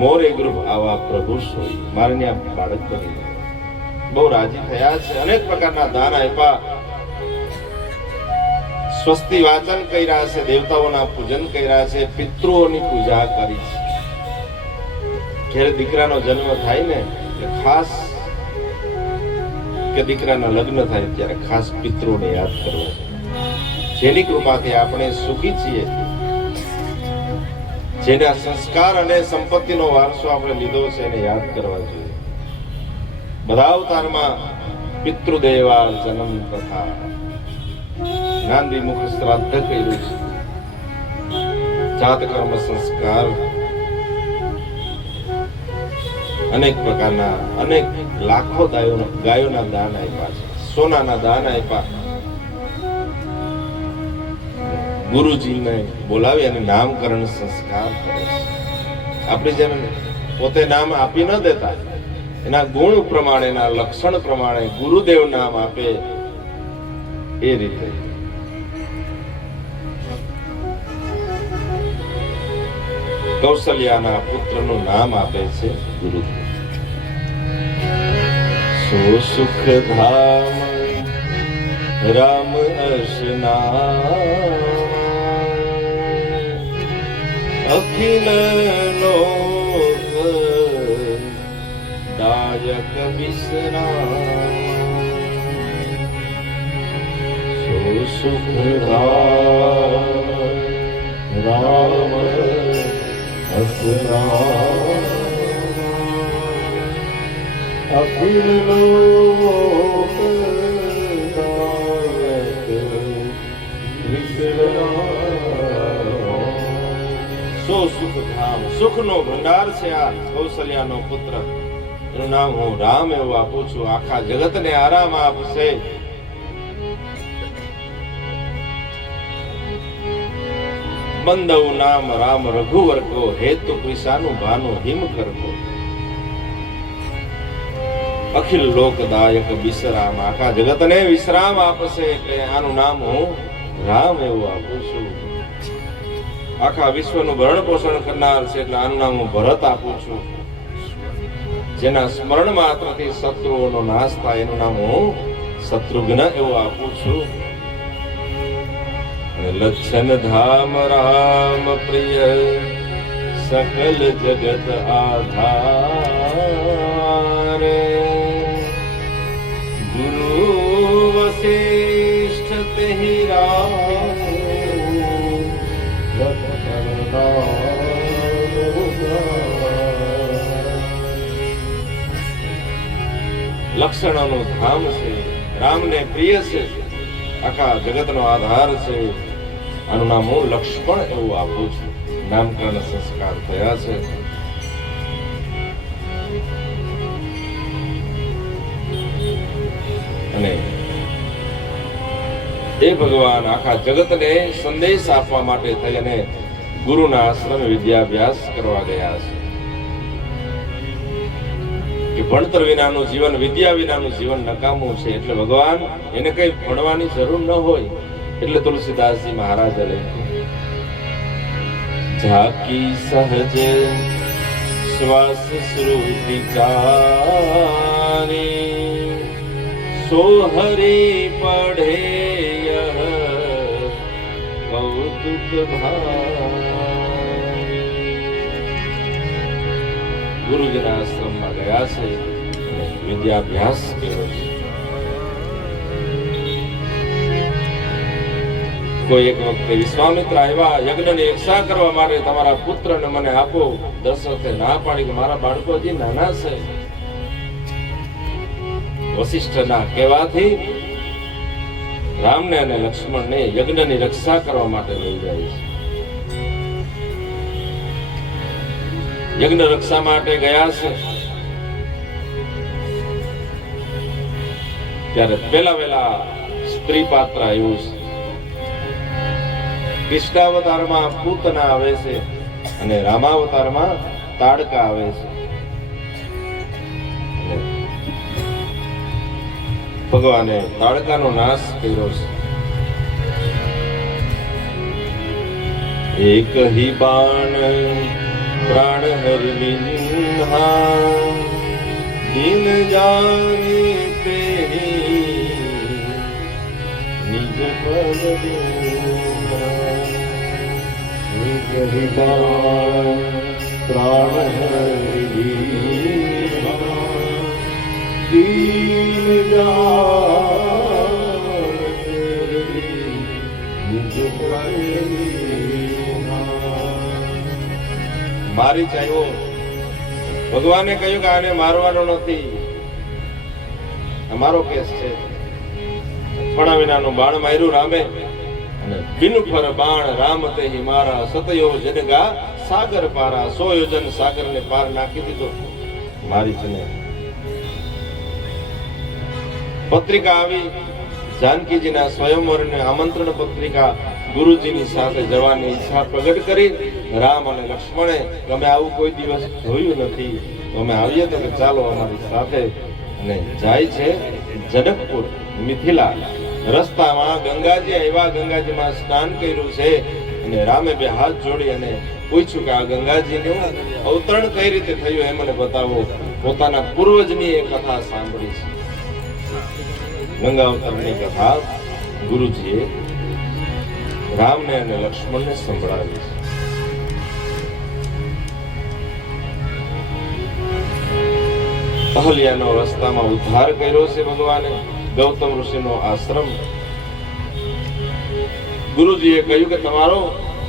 મોરે ગૃહ આવા પ્રભુ સોઈ. મારે ત્યાં બાળક બનીને બહુ રાજી થયા છે. અનેક પ્રકારના દાન આપ્યા, સ્વસ્તિ વાચન કર્યા છે, દેવતાઓના પૂજન કર્યા છે, પિતૃઓની પૂજા કરી છે. જ્યારે દીકરાનો જન્મ થાય ને એટલે ખાસ, કે દીકરાના લગ્ન થાય ત્યારે ખાસ પિતૃઓને યાદ કરવા, જેની કૃપાથી આપણે સુખી છીએ, જેના સંસ્કાર અને સંપત્તિનો વારસો આપણે લીધો છે એને યાદ કરવા જોઈએ. બધા અવતારમાં પિતૃદેવા જન્મ તથા જ્ઞાનદી મુખ શ્રાદ્ધ કર્યું છે. જાત કર્મ સંસ્કાર અનેક પ્રકારના, અનેક લાખો ગાયોના દાન આપ્યા છે, સોનાના દાન આપ્યા. ગુરુજીને બોલાવી અને નામકરણ સંસ્કાર કરે છે. આપણે જેમ પોતે નામ આપી ન દેતા, એના ગુણ પ્રમાણે, એના લક્ષણ પ્રમાણે ગુરુદેવ નામ આપે એ રીતે કૌશલ્યાના પુત્રનું નામ આપે છે ગુરુદેવ. સો સુખ ધામ રામ અસના અખિલ લોક દાયક વિશ્રામ. સો સુખ ધામ રામ અસના અખિલ લોક દાયક વિશ્રામ. સો સુખ ધામ, સુખનો ભંડાર છે આ કૌશલ્યાનો પુત્ર. એનું નામ હું રામ એવું આપું છું. આખા જગતને આરામ આપશે. બંદવ નામ રામ રઘુવર કો, હેતુ કૃષાનું ભાનું હિમ કરકો. અખિલ લોકદાયક વિશ્રામ, આખા જગતને વિશ્રામ આપશે. એટલે આનું નામ હું રામ એવું આપું છું. આખા વિશ્વનું ભરણ પોષણ કરનાર છે એટલે આનું નામ હું ભરત આપું છું. જેના સ્મરણ માત્રથી શત્રુઓનો નાશ થાય એનું નામ હું શત્રુઘ્ન એવું આપું છું. લક્ષણ ધામ રામ પ્રિય, સકલ જગત આધાર. ગુરુ વશિષ્ઠ તેહિ રામ, લક્ષણોનું ધામ છે, રામને પ્રિય છે, આખા જગતનો આધાર છે. આનું નામ હું લક્ષ્મણ એવું આપું છું. નામકરણ સંસ્કાર થયા છે. અને એ ભગવાન આખા જગતને સંદેશ આપવા માટે થઈ અને ગુરુના આશ્રમે વિદ્યાભ્યાસ કરવા ગયા છે. કે ભણતર વિનાનું જીવન, વિદ્યા વિનાનું જીવન નકામું છે. એટલે ભગવાન એને કઈ ભણવાની જરૂર ન હોય એટલે તુલસીદાસજી મહારાજે લખ્યું, ઝાકી સહજ શ્વાસ શ્રુતિ ચારી, સો હરી પઢે યહ કૌતુક ભારી. ગુરુજીના આશ્રમમાં ગયા છે, વિદ્યાભ્યાસ કર્યો છે. કોઈ એક વખતે વિશ્વામિત્ર આવ્યા યજ્ઞની રક્ષા કરવા માટે, તમારા પુત્રને મને આપો. દશરથે ના પાડી કે મારા બાળકો હજી નાના છે. વશિષ્ઠના કહેવાથી રામને અને લક્ષ્મણને યજ્ઞની રક્ષા કરવા માટે લઈ જાય છે. યજ્ઞ રક્ષા માટે ગયા છે ત્યારે પેલા સ્ત્રી પાત્ર આવ્યું છે. કૃષ્ણાવતારમાં પૂતના આવે છે અને રામાવતારમાં તાડકા આવે છે. ભગવાને તાડકાનો નાશ કર્યો છે. એક હી બાણ પ્રાણ હરિનિન્હા, દિન જાની તેહી નિજ પદ દીન્હા. એક હી બાણ પ્રાણ હરિનિન્હા, દીન જાની નિજ પદ દીન્હા. મારી ચાહ્યો. ભગવાને કહ્યું કે આને મારવાનો નથી, અમારો કેસ છે. ફણા વિનાનું બાણ માર્યું રામે, અને બિન ફર બાણ રામ તે મારા, સતયો જનગા સાગર પારા. 100 યોજન સાગરને પાર નાખી દીધો મારી જને. પત્રિકા આવી જાનકીજીના સ્વયંવરને આમંત્રણ પત્રિકા, ગુરુજીની સાથે જવાની ઈચ્છા પ્રગટ કરી રામ અને લક્ષ્મણે. તમે આવું કોઈ દિવસ જોયું નથી. તો અમે આવીએ તો કે ચાલો અમારી સાથે. અને જાય છે જનકપુર મિથિલા. રસ્તામાં ગંગાજી આવ્યા, ગંગાજીમાં સ્નાન કર્યું છે. અને રામે બે હાથ જોડી અને પૂછ્યું કે આ ગંગાજીનું અવતરણ કઈ રીતે થયું એ મને બતાવો. પોતાના પૂર્વજની એ કથા સાંભળી છે. ગંગા અવતરણની કથા ગુરુજીએ રામને અને લક્ષ્મણને સંભળાવી છે. અહલ્યાનો રસ્તામાં ઉદ્ધાર કર્યો છે ભગવાને. ગૌતમ ઋષિનો આશ્રમ. ગુરુજીએ કહ્યું કે તમારો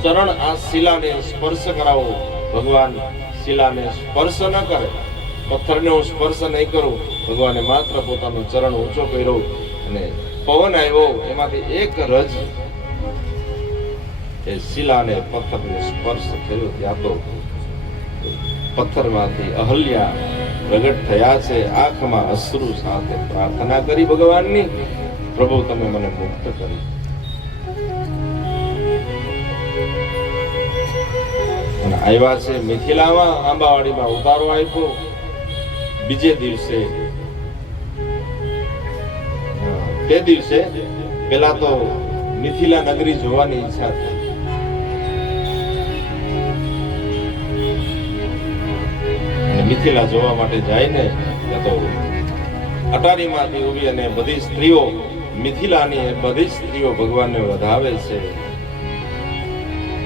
ચરણ આ શિલાને સ્પર્શ કરાવો. ભગવાન શિલાને સ્પર્શ ન કરે, પથ્થરને હું સ્પર્શ નહીં કરું. ભગવાને માત્ર પોતાનો ચરણ ઊંચો કર્યો અને પવન આવ્યો, એમાંથી એક રજ એ શિલાને પથ્થરને સ્પર્શ થયો. ત્યાં તો પથ્થરમાંથી અહલ્યા પ્રગટ થયા છે. આંખમાં અશ્રુ સાથે પ્રાર્થના કરી ભગવાનની, પ્રભુ તમે મને મુક્ત કરી. અને આવ્યા છે મિથિલામાં, આંબાવાડીમાં ઉતારો આપ્યો. બીજે દિવસે તે દિવસે પેલા તો મિથિલા નગરી જોવાની ઈચ્છા થઈ. મિથિલા જોવા માટે જાય ને તો અટારીમાંથી ઉભી અને બધી સ્ત્રીઓ, મિથિલાની બધી સ્ત્રીઓ ભગવાનને વધાવે છે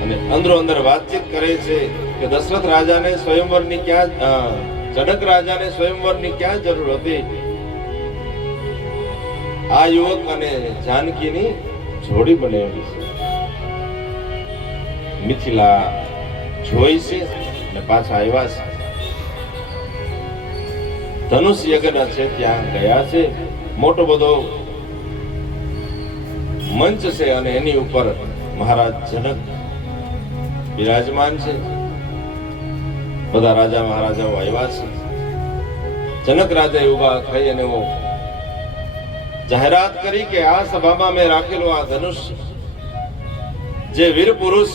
અને અંદરો અંદર વાતચીત કરે છે કે દશરથ રાજાને સ્વયંવરની ક્યાં, જનક રાજાને સ્વયંવરની ક્યાં જરૂર હતી. આ યુવક અને જાનકીની જોડી બનાવી છે. મિથિલા જોઈ છે અને પાછા આવ્યા છે. ધનુષ યજ્ઞ છે ત્યાં ગયા છે. મોટો બધો મંચ છે અને એની ઉપર મહારાજ જનક બિરાજમાન છે. બધા રાજા મહારાજાઓ આવ્યા છે. જનક રાજાએ ઉભા થઈ અને જાહેરાત કરી કે આ સભામાં મેં રાખેલો આ ધનુષ, જે વીર પુરુષ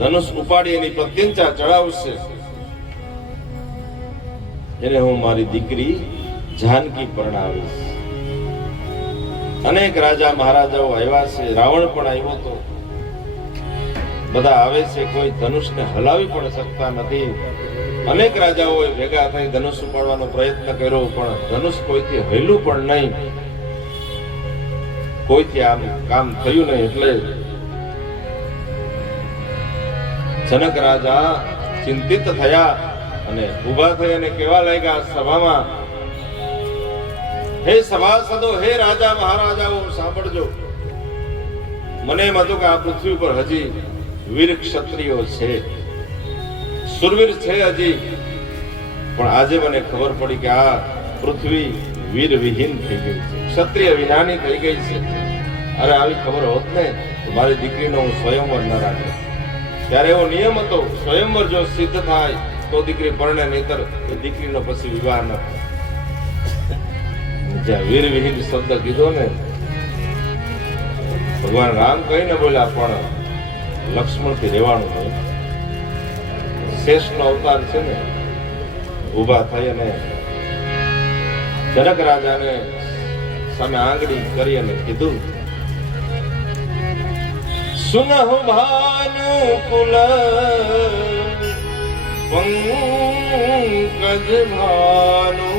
ધનુષ ઉપાડી એની પ્રત્યંચા ચડાવશે, એને હું મારી દીકરી જાનકી પરણાવીશ. અનેક રાજા મહારાજાઓ આવ્યા છે. રાવણ પણ આવ્યો તો. બધા આવે છે, કોઈ ધનુષને હલાવી પણ શકતા નથી. અનેક રાજાઓએ ભેગા થઈ ધનુષ ઉપાડવાનો પ્રયત્ન કર્યો, પણ ધનુષ કોઈથી હલ્યું પણ નહીં. કોઈથી આમ કામ થયું નહીં. એટલે જનક રાજા ચિંતિત થયા અને ઉભા થઈ અને કહેવા લાગ્યા સભામાં, હે સભાસદો, હે રાજા મહારાજાઓ, સાંભળજો. મને એમ હતું કે આ પૃથ્વી પર હજી વીર ક્ષત્રિયો છે, સુરવીર છે હજી, પણ આજે મને ખબર પડી કે આ પૃથ્વી વીર વિહીન થઈ ગઈ છે, ક્ષત્રિય વિનાની થઈ ગઈ છે. અરે આવી ખબર હોત ને તો મારી દીકરીનો હું સ્વયંવર ન રાખે. ત્યારે એવો નિયમ હતો, સ્વયંવર જો સિદ્ધ થાય તો દીકરી પરણે, નહીતર એ દીકરીનો પછી વિવાહ ન થાય. જ્યાં વીર વિહીન શબ્દ કીધો ને, ભગવાન રામ કહીને બોલ્યા પણ લક્ષ્મણ થી રહેવાનું નહીં. શેષનો અવતાર છે ને, ઉભા થઈ અને જનક રાજાને સામે આંગળી કરી અને કીધું, સુનહુ ભાનુ કુલ પંકજ ભાનુ,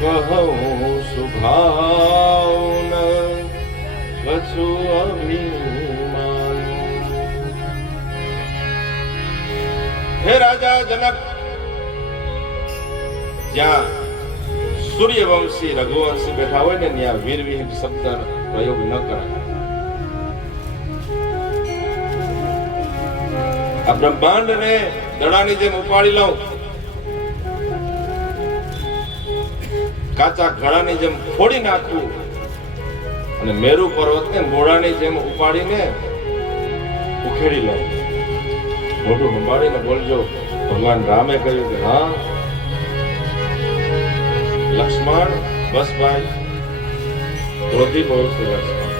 કહું સુભાવન વસુ અભિમાન. હે રાજા જનક, જ્યાં સૂર્યવંશી રઘુવંશી બેઠા હોય ને ત્યાં વીર વિહીન શબ્દ પ્રયોગ ન કરાય. આ બ્રહ્માંડ ને દડાની જેમ ઉપાડી લઉં, કાચા ઘડાની જેમ ફોડી નાખવું અને મેરુ પર્વતને મોઢાની જેમ ઉપાડીને ઉખેડી લઉં. મોઢું સંભાળીને બોલજો. ભગવાન રામે કહ્યું કે હા લક્ષ્મણ, બસ ભાઈ, ક્રોધી બહુ છે લક્ષ્મણ,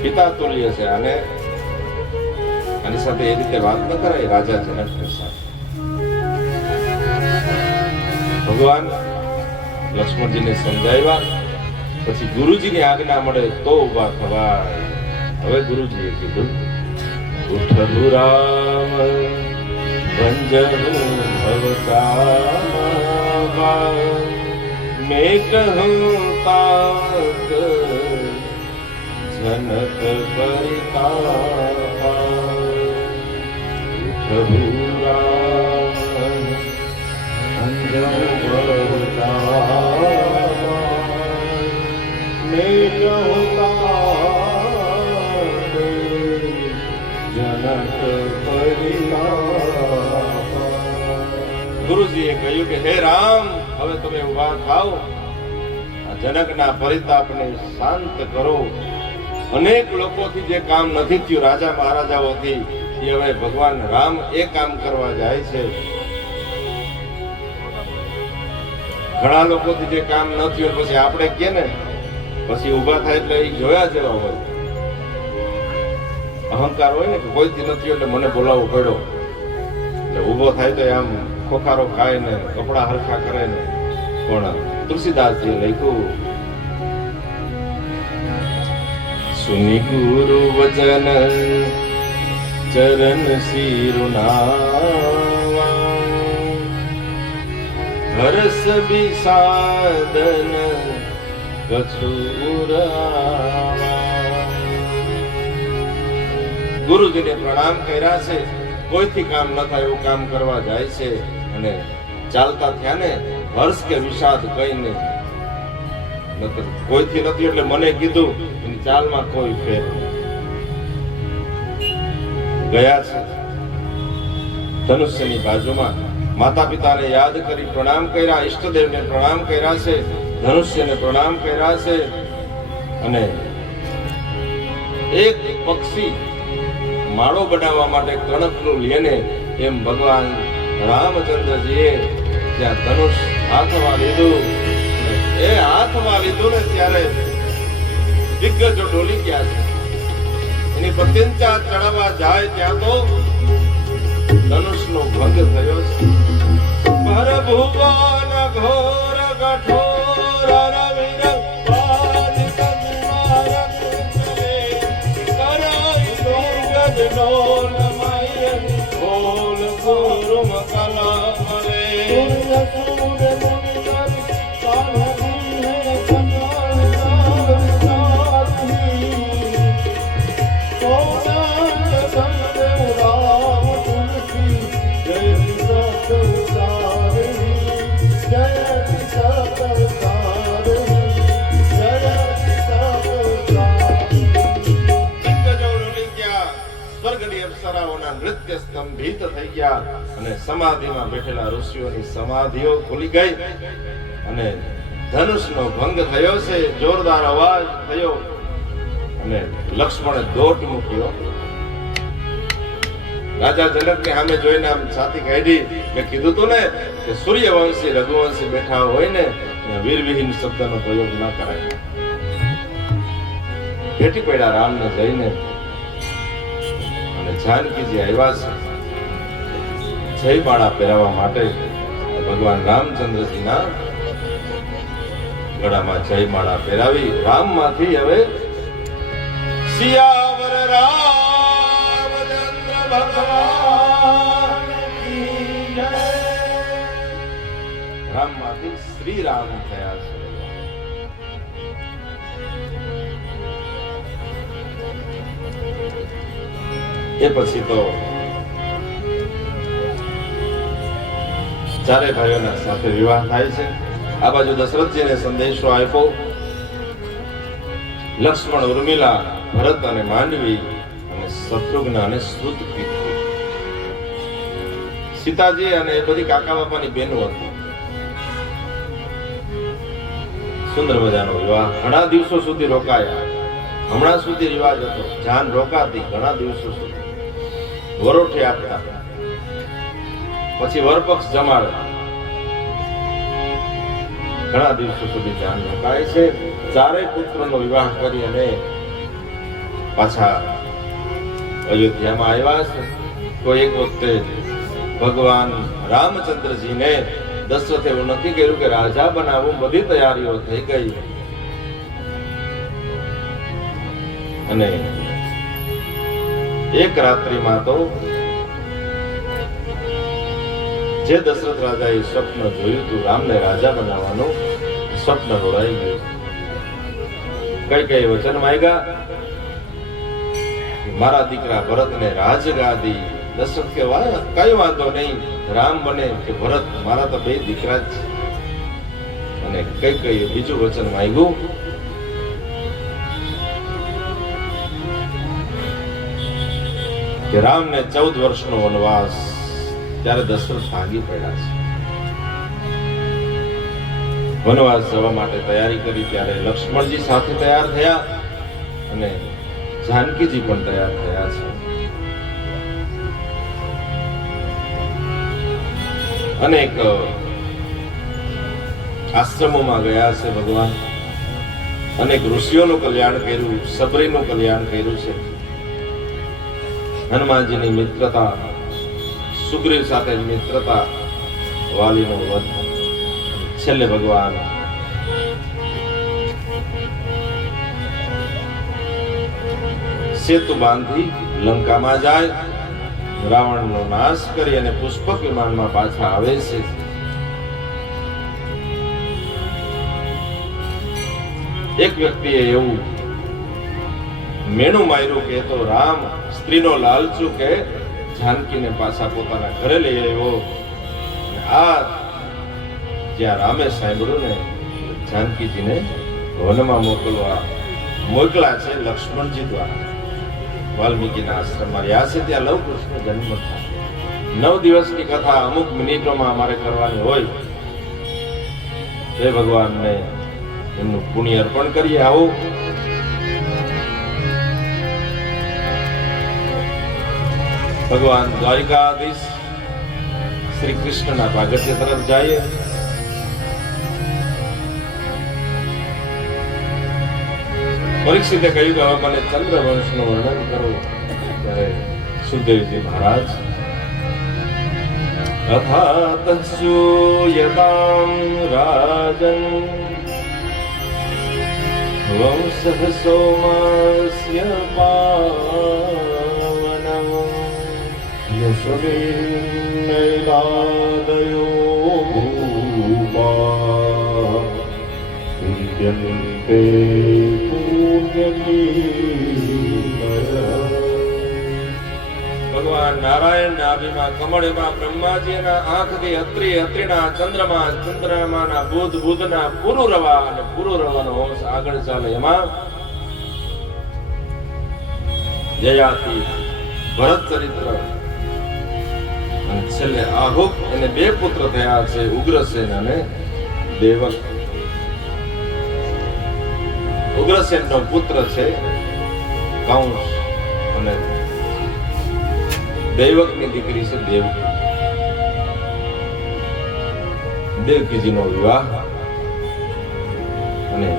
પિતા તુલ્ય છે. અને આની સાથે એ રીતે વાત ન કરાય રાજા જનકની સાથે. ભગવાન લક્ષ્મણજીને સમજાવ્યા પછી ગુરુજીની આજ્ઞા મળે તો ઊભા થવાય. હવે ગુરુજીએ કીધું, ઉઠવું રામ ભંજનું ભવતાવા, મેટહું તાત જનક પરિતાપા. ઉઠવું રામ ભંજનું ભવતાવા, મેટહું તાત જનક પરિતાપા. ગુરુજીએ કહ્યું કે હે રામ, હવે તમે ઉભા થાઓ, આ જનકના પરિતાપને શાંત કરો. અનેક લોકોથી જે કામ નથી થયું, રાજા મહારાજાઓથી, એ હવે ભગવાન રામ એ કામ કરવા જાય છે. ઘણા લોકોથી જે કામ ન થયું પછી આપણે કે ને પછી ઉભા થાય એટલે એ જોયા જેવા હોય. અહંકાર હોય ને કે કોઈથી નથી એટલે મને બોલાવવો પડ્યો, એટલે ઉભો થાય તો આમ ખોખારો ખાય ને કપડા હરખા કરે ને. પણ તુલસીદાસજી લખ્યું, સુની ગુરુ વચન ચરણ શિરુનાવા, હર્ષ વિષાદન કછુરાવા. ગુરુજીને પ્રણામ કર્યા છે, કોઈથી કામ ન થાય એવું કામ કરવા જાય છે, અને ચાલતા થયા ને હર્ષ કે વિષાદ કઈ નહીં. કોઈથી નથી એટલે મને કીધું, એની ચાલમાં કોઈ ફેર ગયા છે. ધનુષ્યની બાજુમાં માતા પિતાને યાદ કરી પ્રણામ કર્યા, ઈષ્ટદેવને પ્રણામ કર્યા છે, ધનુષ્યને પ્રણામ કર્યા છે. અને એક પક્ષી માળો બનાવવા માટે કણકનું લેને એમ ભગવાન રામચંદ્રજીએ ત્યાં ધનુષ હાથમાં લીધું. એ હાથમાં લીધું ને ત્યારે દિગ્ગજો ડોલી ગયા છે. એની પ્રત્યંચા ચડાવવા જાય ત્યાં તો ધનુષનો ભંગ થયો છે. પર ભુવન ઘોર કઠોર રવિર પાદ સંમારક ચલે, કરાઈ ગજ ડોલ માયન બોલ ગુરુમ કલા મરે. નૃત્ય સ્તંભિત થઈ ગયા અને સમાધિમાં બેઠેલા ઋષિઓની સમાધિઓ ખુલી ગઈ અને ધનુષનો ભંગ થયો છે. જોરદાર અવાજ થયો અને લક્ષ્મણે દોટ મૂક્યો. રાજા જનકને સામે જોઈને આમ છાતી કાઢી. મેં કીધું તું ને કે સૂર્યવંશી રઘુવંશી બેઠા હોય ને વીરવિહીન શબ્દનો પ્રયોગ ના કરાય. ભેટી પડ્યા રામને જઈને. જાનકીજી આવ્યા છે જયમાળા પહેરાવવા માટે. ભગવાન રામચંદ્રજીના ગળામાં જયમાળા પહેરાવી રામમાંથી હવે સિયાવર રામચંદ્ર ભગવાન કી જય. રામમાંથી શ્રી રામ થયા છે. એ પછી તો ચારે ભાઈઓના સાથે વિવાહ થાય છે. આ બાજુ દશરથજીને સંદેશો આપ્યો. લક્ષ્મણ, ઉર્મિલા, ભરત અને માંડવી અને શત્રુઘ્ન અને શ્રુતકીર્તિ, સીતાજી અને એ બધી કાકા બાપાની બહેનો હતી. સુંદર મજાનો વિવાહ. ઘણા દિવસો સુધી રોકાયા. હમણાં સુધી રિવાજ હતો, જાન રોકાતી ઘણા દિવસો સુધી. વરોઠે આપતા, પછી વરપક્ષ જમાડે. ઘણા દિવસો સુધી જાન રોકાય છે. ચારેય પુત્રનો વિવાહ કરી અને પાછા અયોધ્યામાં આવ્યા છે તો એક વખતે ભગવાન રામચંદ્રજીને દશરથે એવું નક્કી કર્યું કે રાજા બનાવવું, બધી તૈયારીઓ થઈ ગઈ અને એક રાત્રિમાં તો જે દશરથ રાજાએ સ્વપ્ન જોયું હતું રામને રાજા બનાવવાનું, સ્વપ્ન રોડાઈ ગયું. કઈ વચન માંગ્યા, મારા દીકરા ભરતને રાજગાદી. દશરથ કે કઈ વાંધો નહીં, રામ બને કે ભરત, મારા તો બે દીકરા જ છે. અને કઈ બીજું વચન માંગ્યું, કે રામને 14 વર્ષનો વનવાસ. ત્યારે દશરથ ભાગી પડ્યા છે. વનવાસ જવા માટે તૈયારી કરી ત્યારે લક્ષ્મણજી સાથે તૈયાર થયા અને જાનકીજી પણ તૈયાર થયા છે. અનેક આશ્રમોમાં ગયા છે ભગવાન, અનેક ઋષિઓનું કલ્યાણ કર્યું, સબરીનું કલ્યાણ કર્યું છે. હનુમાનજીની મિત્રતા, સુગ્રીવ સાથે મિત્રતા, વાલીનો વધ. છેલ્લે ભગવાન સેતુ બાંધી લંકામાં જાય, રાવણનો નાશ કરી અને પુષ્પક વિમાનમાં પાછા આવે છે. એક વ્યક્તિએ એવું મેણું માર્યું કે તો રામ સ્ત્રીનો લાલચુ કે જાનકીને પાછા પોતાના ઘરે લઈ આવ્યો. આ જ્યાં રામે સાંભળ્યું ને, જાનકીજીને વનમાં મોકલા છે લક્ષ્મણજી દ્વારા. વાલ્મીકીના આશ્રમમાં રહ્યા છે, ત્યાં લવ કૃષ્ણ જન્મ થાય. 9 દિવસની કથા અમુક મિનિટોમાં અમારે કરવાની હોય. જય ભગવાનને એમનું પુણ્ય અર્પણ કરીએ. આવો ભગવાન દ્વારિકાધીશ શ્રી કૃષ્ણના પ્રાગટ્ય તરફ જઈએ. પરીક્ષિતે કહ્યું કે હવે મને ચંદ્રવંશનું વર્ણન કરો. ત્યારે સુખદેવજી મહારાજ અથાત શ્રૂયતામ રાજન વંશઃ સોમસ્ય પાવનમ યશોદેવૈલાદયો ભૂપા વિદ્યન્તે ભગવાન નારાયણ નાભીમાં કમળમાં બ્રહ્માજીના આંખથી અત્રિ, અત્રિના ચંદ્રમા, ચંદ્રમાના બુધ, બુધના પુરુરવા અને પુરુરવાનો વંશ આગળ ચાલે. એમાં જયાતિ ભરત ચરિત્ર અને છેલ્લે આહુક. એને 2 પુત્ર થયા છે, ઉગ્રસેન અને દેવક. ઉગ્રસેનનો પુત્ર છે કંસ અને દેવકની દીકરી છે દેવકી. દેવકીજીનો વિવાહ અને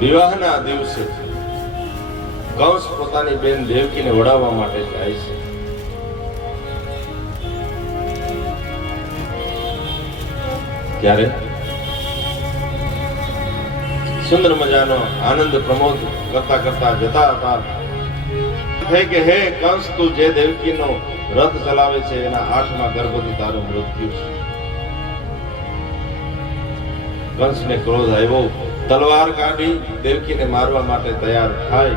વિવાહના દિવસે કંસ પોતાની બેન દેવકીને વડાવવા માટે જાય છે. ત્યારે સુંદર મજાનો આનંદ પ્રમોદ કરતા કરતા જતા હતા. થઈ કે હે કંસ, તું જે દેવકીનો રથ ચલાવે છે એના 8મા ગર્ભથી તારું મૃત્યુ છે. કંસને ક્રોધ આવ્યો, તલવાર કાઢી દેવકીને મારવા માટે તૈયાર થાય.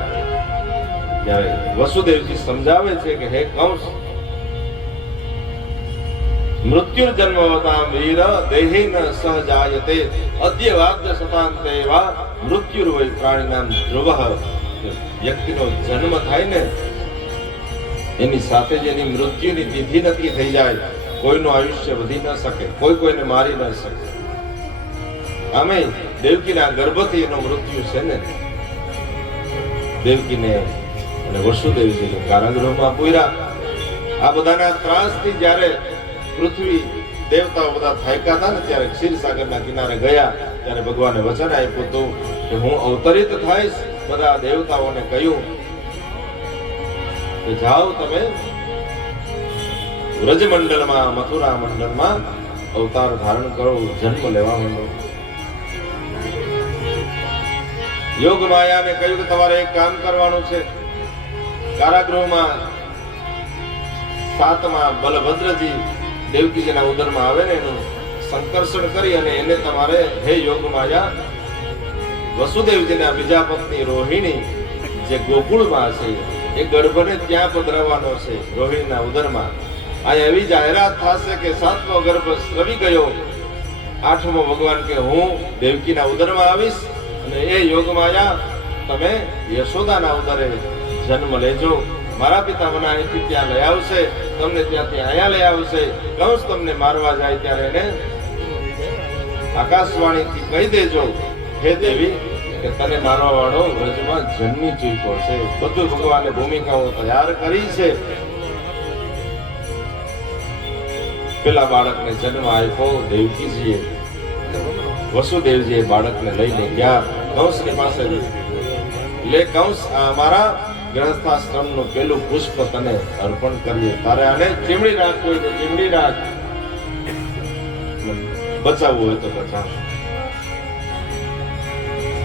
ત્યારે વસુદેવજી સમજાવે છે કે હે કંસ, મૃત્યુર્જન્મવતામ વીર દેહેન સહજાયતે અદ્ય વાદ્ય શતાંતે વા મૃત્યુર્વૈ પ્રાણીનામ ધ્રુવઃ. વ્યક્તિનો જન્મ થાય ને એની સાથે જ એની મૃત્યુની તિથિ નક્કી થઈ જાય. કોઈનું આયુષ્ય વધી ન શકે, કોઈને મારી ન શકે. આમે દેવકીના ગર્ભથી એનો મૃત્યુ છે ને. દેવકીને અને વસુદેવજીને કારાગૃહમાં પૂર્યા. આ બધાના ત્રાસથી જ્યારે પૃથ્વી દેવતાઓ બધા થાક્યા હતા ને, ત્યારે ક્ષીરસાગરના કિનારે ગયા. ત્યારે ભગવાને વચન આપ્યું હતું કે હું અવતરિત થઈશ. બધા દેવતાઓને કહ્યું કે જાઓ તમે વ્રજ મંડળમાં, મથુરા મંડળમાં અવતાર ધારણ કરો, જન્મ લેવા માંડો. યોગ માયાને કહ્યું કે તમારે એક કામ કરવાનું છે. કારાગૃહમાં 7મા બલભદ્રજી દેવકીજીના ઉદરમાં આવે ને એનું સંકર્ષણ કરી અને એને તમારે હે યોગ માયા વસુદેવજીના બીજા પત્ની રોહિણી જે ગોકુળમાં છે એ ગર્ભને ત્યાં પધરાવવાનો છે રોહિણીના ઉદરમાં. આ એવી જાહેરાત થશે કે 7મો ગર્ભ સ્રવી ગયો, 8મો ભગવાન કે હું દેવકીના ઉદરમાં આવીશ અને એ યોગ માયા તમે યશોદાના ઉદરે જન્મ લેજો. મારા પિતા મને અહીંથી ત્યાં લઈ આવશે, તમને ત્યાંથી અહીંયા લઈ આવશે. કંસ તમને મારવા જાય ત્યારે એને આકાશવાણીથી કહી દેજો હે દેવી કે તને મારવા વાળો વ્રજમાં જન્મી ચૂક્યો છે. બધું ભગવાને ભૂમિકાઓ તૈયાર કરી છે. પેલા બાળકને જન્મ આપ્યો દેવકીજીએ, વસુદેવજીએ બાળકને લઈને ગયા કંસની પાસે. લે કંસ, આ અમારા ગ્રહસ્થાશ્રમનું પેલું પુષ્પ તને અર્પણ કરીએ. તારે આને ચીમડી રાખવું હોય તો ચીમડી રાખ, બચાવવું હોય તો બચાવ.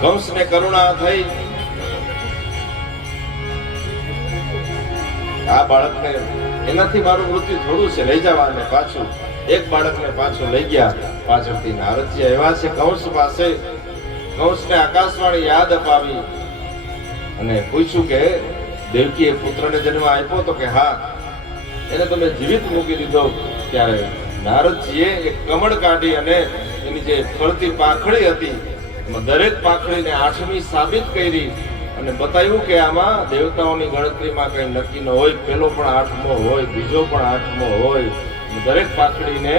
કંસને કરુણા થઈ. આ બાળકને એનાથી મારું મૃત્યુ થોડું છે, લઈ જવા. અને પાછું એક બાળકને પાછું લઈ ગયા. પાછળથી નારદજી આવ્યા છે કંસ પાસે. કંસને આકાશવાણી યાદ અપાવી અને પૂછ્યું કે દેવકીએ પુત્રને જન્મ આપ્યો તો કે હા. એને તમે જીવિત મૂકી દીધો. ત્યારે નારદજીએ એક કમળ કાઢી અને એની જે ફરતી પાંખડી હતી એમાં દરેક પાંખડીને 8મી સાબિત કરી અને બતાવ્યું કે આમાં દેવતાઓની ગણતરીમાં કઈ નક્કી ન હોય, પેલો પણ 8મો હોય, બીજો પણ 8મો હોય. દરેક પાંખડીને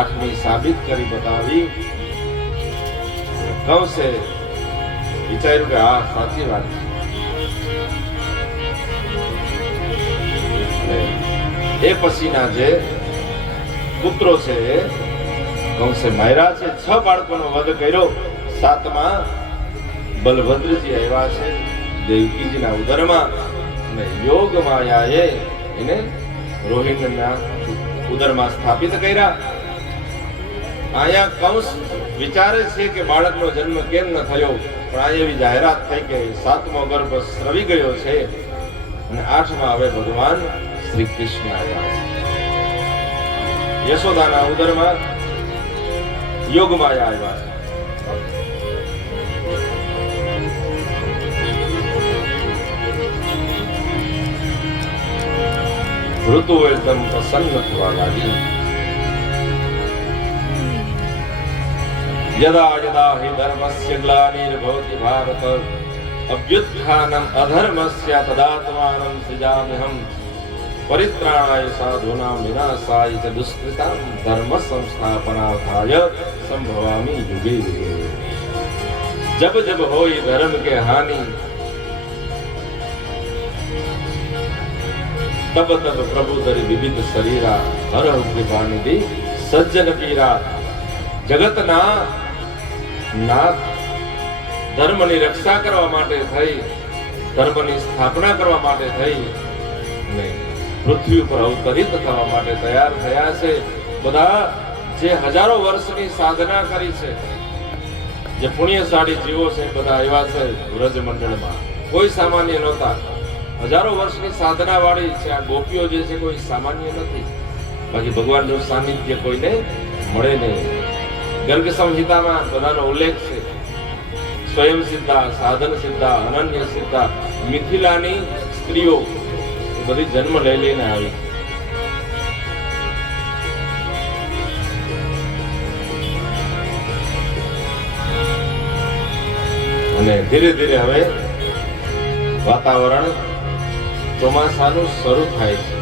8મી સાબિત કરી બતાવી. કંસે વિચાર્યું કે આ સાચી વાત છે. એ પછીના જે પુત્રો છે એ કંસે માર્યા છે. 6 બાળકોનો વધ કર્યો. 7મા બલભદ્રજી આવ્યા છે દેવકીજીના ઉદરમાં અને યોગ માયાએ એને રોહિણીના ઉદરમાં સ્થાપિત કર્યા. અહીંયા કંસ વિચારે છે કે બાળકનો જન્મ કેમ ન થયો, પણ આ એવી જાહેરાત થઈ કે 7મો ગર્ભ સ્રવી ગયો છે અને 8મા હવે ભગવાન શ્રી કૃષ્ણ આવ્યા છે. યશોદાના ઉદરમાં યોગ માયા આવ્યા છે. ઋતુ એકદમ પ્રસન્ન થવા લાગી. યદા યદા હિ ધર્મસ્ય ગ્લાનિર્ભવતિ ભારત અભ્યુત્થાનમ અધર્મસ્ય તદાત્માનં સૃજામ્યહં પરિત્રાણાય સાધૂનાં વિનાશાય ચ દુષ્કૃતાં ધર્મ સંસ્થાપનાर्थाय સંભવામિ યુગે યુગે. જબ જબ હોય ધર્મ કે હાનિ તબ તબ પ્રભુ ધરી વિવિધ શરીરા હરહુ કૃપાનિધિ સજ્જન પીરા. જગતના નાથ ધર્મની રક્ષા કરવા માટે થઈ, ધર્મની સ્થાપના કરવા માટે થઈ અને પૃથ્વી ઉપર અવતરિત થવા માટે તૈયાર થયા છે. બધા જે હજારો વર્ષની સાધના કરી છે, જે પુણ્યશાળી જીવો છે, બધા એવા છે વ્રજ મંડળમાં. કોઈ સામાન્ય નહોતા. હજારો વર્ષની સાધના વાળી છે. આ ગોપીઓ જે છે કોઈ સામાન્ય નથી. બાકી ભગવાનનું સાનિધ્ય કોઈને મળે નહીં. ગર્ગ સંહિતામાં બધાનો ઉલ્લેખ છે. સ્વયં સિદ્ધા, સાધન સિદ્ધા, અનન્ય સિદ્ધા, મિથિલાની સ્ત્રીઓ બધી જન્મ લઈ લઈને આવી. અને ધીરે ધીરે હવે વાતાવરણ ચોમાસાનું શરૂ થાય છે.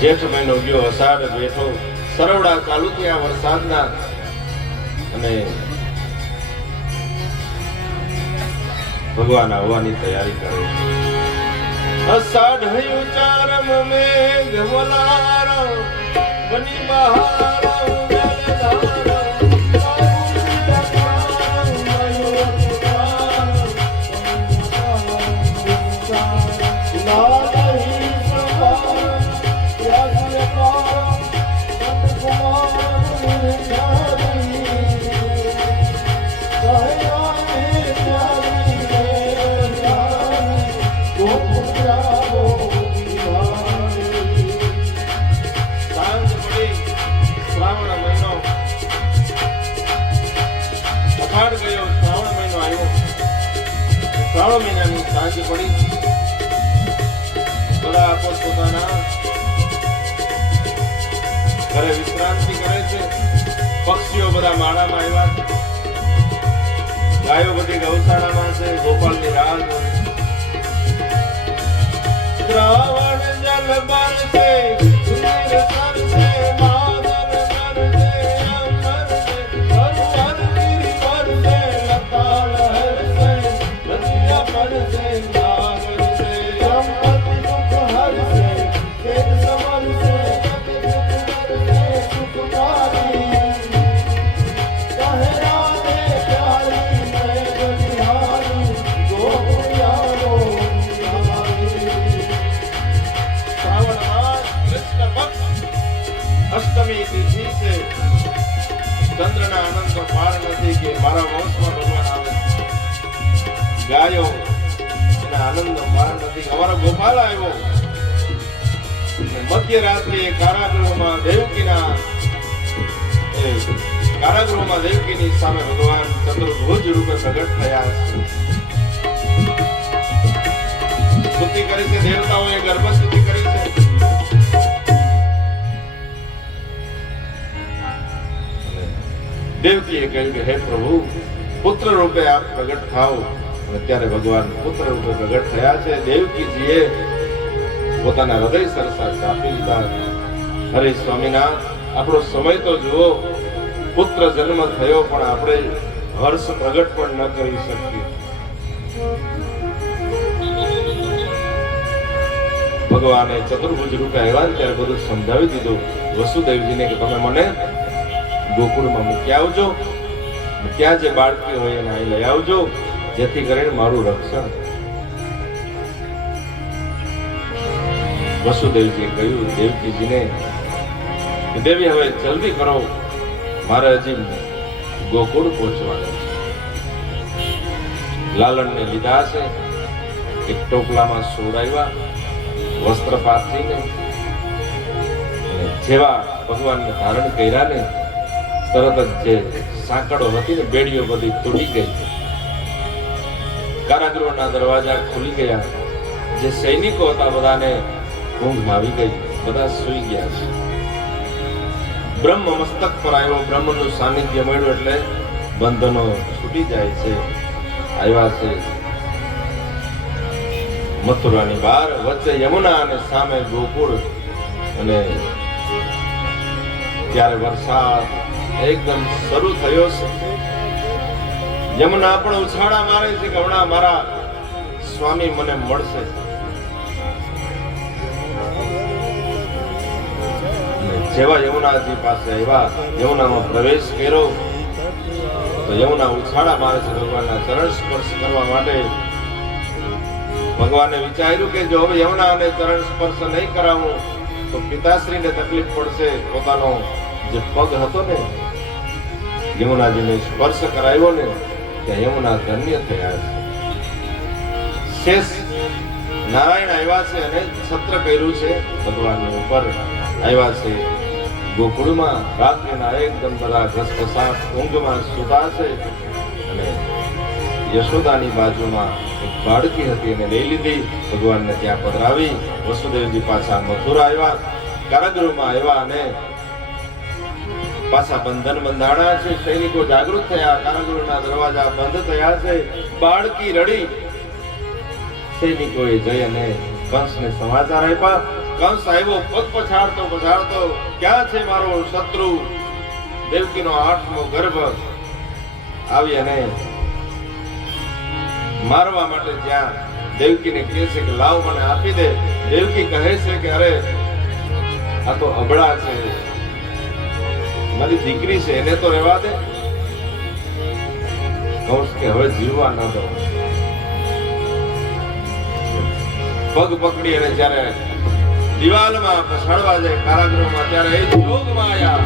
જેઠ મહિનો ગયો, અષાઢ બેઠો, સરવડા ચાલુ થયા વરસાદના અને ભગવાન આવવાની તૈયારી કરે છે. અષાઢ ચારમ મેઘ વલાર બની બહાર સાંજ પડી, બધા પોતપોતાના ઘરે વિશ્રાંતિ કરે છે. પક્ષીઓ બધા માળામાં આવ્યા છે, ગાયો બધી ગૌશાળામાં છે, ગોપાલની રાહ જોઈ. શ્રાવણ જલ બરસે, સુંદર સરસે, માદર બરસે, અમર સે, હર ગિરી બરસે, લતાળ હરસે, નદિયા બરસે, નાગર સે, સંપત્તિ સુખ હરસે, ખેત સમરસે, સુખ મારી, કહે રાધે પ્યારી, મેં બલિહારી, ગોપિયારો શ્રાવણ માસ કૃષ્ણ પક્ષ અષ્ટમી તિથિ છે. ચંદ્રના આનંદનો પાર નથી કે મારા વંશમાં ભગવાન આવે. ગાયો એના આનંદનો પાર નથી. અમારો ગોપાલ આવ્યો. મધ્યરાત્રિએ કારાગૃહમાં દેવકીની સામે ભગવાન ચતુર્ભુજ રૂપે પ્રગટ થયા છે. સ્તુતિ કરી છે દેવતાઓએ, ગર્ભ સ્તુતિ કરી છે. દેવકીએ કહ્યું કે હે પ્રભુ, પુત્ર રૂપે આપ પ્રગટ થાઓ. અને ત્યારે ભગવાન પુત્ર રૂપે પ્રગટ થયા છે. દેવકીજીએ પોતાના હૃદય સરસા ચાપી લીધા. હરે સ્વામિનાથ, આપણો સમય તો જુઓ. પુત્ર જન્મ થયો પણ આપણે હર્ષ પ્રગટ પણ ન કરી શકીએ. ભગવાને ચતુર્ભુજ રૂપે આવ્યા ત્યારે બધું સમજાવી દીધું વસુદેવજીને કે તમે મને ગોકુળમાં મૂકી આવજો, ત્યાં જે બાળકી હોય એને અહીં લઈ આવજો, જેથી કરીને મારું રક્ષણ. વસુદેવજીએ કહ્યું દેવકીજીને કે દેવી હવે જલ્દી કરો, મારે હજી ગોકુળ પહોંચવાનું છે. લાલનને લીધા છે, એક ટોપલામાં સોડાવ્યા, વસ્ત્ર પાથરીને જેવા ભગવાનને ધારણ કર્યા ને તરત જ જે સાંકળો હતી ને બેડીઓ બધી તૂટી ગઈ. કારાગૃહના દરવાજા ખુલી ગયા. જે સૈનિકો હતા બધાને ઊંઘ આવી ગઈ, બધા સૂઈ ગયા છે. બ્રહ્મ મસ્તક પર આવ્યો, બ્રહ્મનું સાનિધ્ય મળ્યું એટલે બંધનો છૂટી જાય છે. આવ્યા છે મથુરાની બહાર, વચ્ચે યમુના અને સામે ગોકુળ. અને ત્યારે વરસાદ એકદમ શરૂ થયો છે. યમુના પણ ઉછાળા મારે છે કે હમણાં મારા સ્વામી મને મળશે. જેવા યમુનાજી પાસે આવ્યા, યમુનામાં પ્રવેશ કર્યો તો યમુના ઉછાળા મારે છે ભગવાનના ચરણ સ્પર્શ કરવા માટે. ભગવાને વિચાર્યું કે જો હવે યમુનાને ચરણ સ્પર્શ નહીં કરાવું તો પિતાશ્રીને તકલીફ પડશે. પોતાનો જે પગ હતો ને યમુનાજીને સ્પર્શ કરાવ્યો ને ત્યાં યમુના ધન્ય થયા છે. શેષ નારાયણ આવ્યા છે અને છત્ર કર્યું છે ભગવાનની ઉપર. આવ્યા છે ગોકુળમાં, રાત્રિના એકદમ બધા ઘસઘસાટ ઊંઘમાં સુતા છે. અને યશોદાની બાજુમાં એક બાળકી હતી, એને લઈ લીધી, ભગવાનને ત્યાં પધરાવી. વસુદેવજી પાછા મથુરા આવ્યા, કારાગૃહમાં આવ્યા અને પાછા બંધન બંધાણા છે. સૈનિકો જાગૃત થયા, કારાગૃહના દરવાજા બંધ થયા છે. બાળકી રડી. સૈનિકોએ જઈ અને કંસને સમાચાર આપ્યા. કંસ આવ્યો, પગ પછાડતો પછાડતો, ક્યાં છે મારો શત્રુ? દેવકીનો 8મો ગર્ભ. આવી અને મારવા માટે જ્યાં દેવકીને કહે છે કે લાવ મને આપી દે. દેવકી કહે છે કે અરે આ તો અબળા છે, મારી દીકરી છે, એને તો રહેવા દે. કંસ કે હવે જીવવા ન દો. પગ પકડી અને જ્યારે દિવાલમાં પછાડવા જાય કારાગૃહમાં, ત્યારે એ યોગમાં આવ્યા.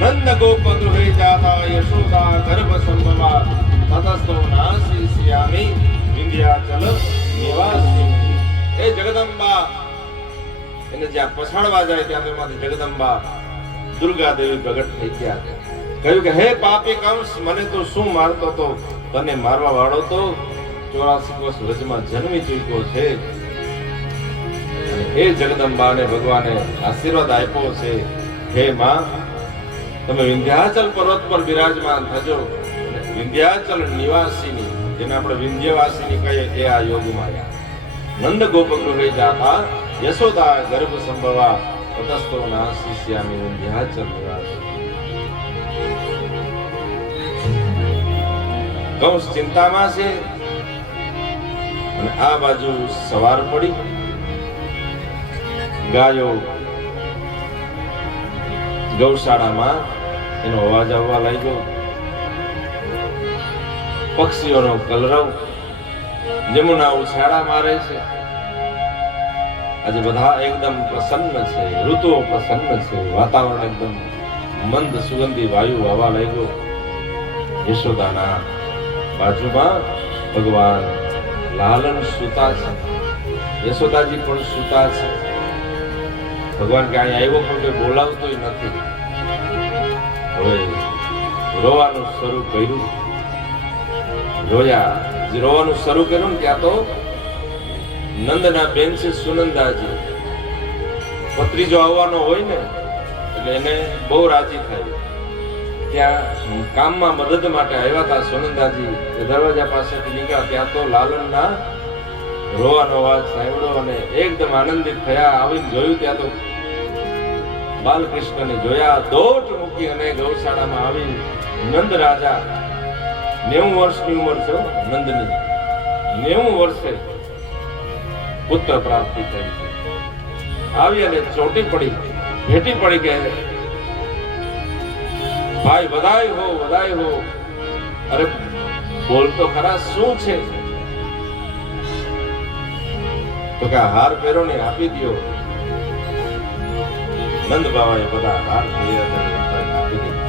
નંદ ગોપ ગૃહે જાતા યશોદા ગર્ભ સંભવા તતસ્તો નાસી સિયામી વિંધ્યાચલ નિવાસી. એ જગદંબા, એને જ્યાં પછાડવા જાય ત્યાં તેમાંથી જગદંબા દુર્ગા દેવી પ્રગટ થઈ ગયા. કહ્યું કે હે પાપી કંસ, મને તો શું મારતો તો? તને મારવા વાળો તો 84 વર્ષ વ્રજમાં જન્મી ચૂક્યો છે. અને એ જગદંબાને ભગવાને આશીર્વાદ આપ્યો છે, હે માં, તમે વિંધ્યાચલ પર્વત પર બિરાજમાન થજો. વિંધ્યાચલ નિવાસીની, જેને આપણે વિંધ્યવાસીની કહીએ, એ આ યોગ માયા. નંદ ગોપ ગૃહે જાતા યશોદા ગર્ભ સંભવા તતસ્તો નાસિષ્યામિ વિંધ્યાચલ નિવાસી. કંસ ચિંતામાં છે અને આ બાજુ સવાર પડી ગાયો ગૌશાળામાં એનો અવાજ આવવા લાગ્યો. પક્ષીઓનો કલરવ, જમુના ઉછાળા મારે છે. આજે બધા એકદમ પ્રસન્ન છે, ઋતુઓ પ્રસન્ન છે, વાતાવરણ એકદમ મંદ સુગંધી વાયુ આવવા લાગ્યો. યશોદાના બાજુમાં ભગવાન લાલન સૂતા છે, યશોદાજી પણ સૂતા છે. ભગવાન કે અહીં આવ્યો પણ કોઈ બોલાવતોય નથી. હવે રોવાનું શરૂ કર્યું. રોવાનું શરૂ કર્યું ને ત્યાં તો નંદના બેન છે સુનંદાજી. ભત્રીજો આવવાનો હોય ને એટલે એને બહુ રાજી થાય. ત્યાં કામમાં મદદ માટે આવ્યા હતા સુનંદાજી. દરવાજા પાસેથી નીકળ્યા ત્યાં તો લાલનના રોવાનો અવાજ સાંભળ્યો અને એકદમ આનંદિત થયા. આવીને જોયું ત્યાં તો બાલકૃષ્ણને જોયા. દોટ મૂકી અને ગૌશાળામાં આવી નંદ રાજા, 90 વર્ષની ઉંમર છે નંદની, 90 વર્ષે પુત્ર પ્રાપ્તિ થઈ છે. આવી અને ચોટી પડી, ભેટી પડી કે ભાઈ બધાય હો, બધાય હો. અરે બોલ તો ખરા, શું છે? તો કે હાર પહેરો ને આપી દો. નંદ બાબાએ બધા હાર પહેર્યા આપી દીધા.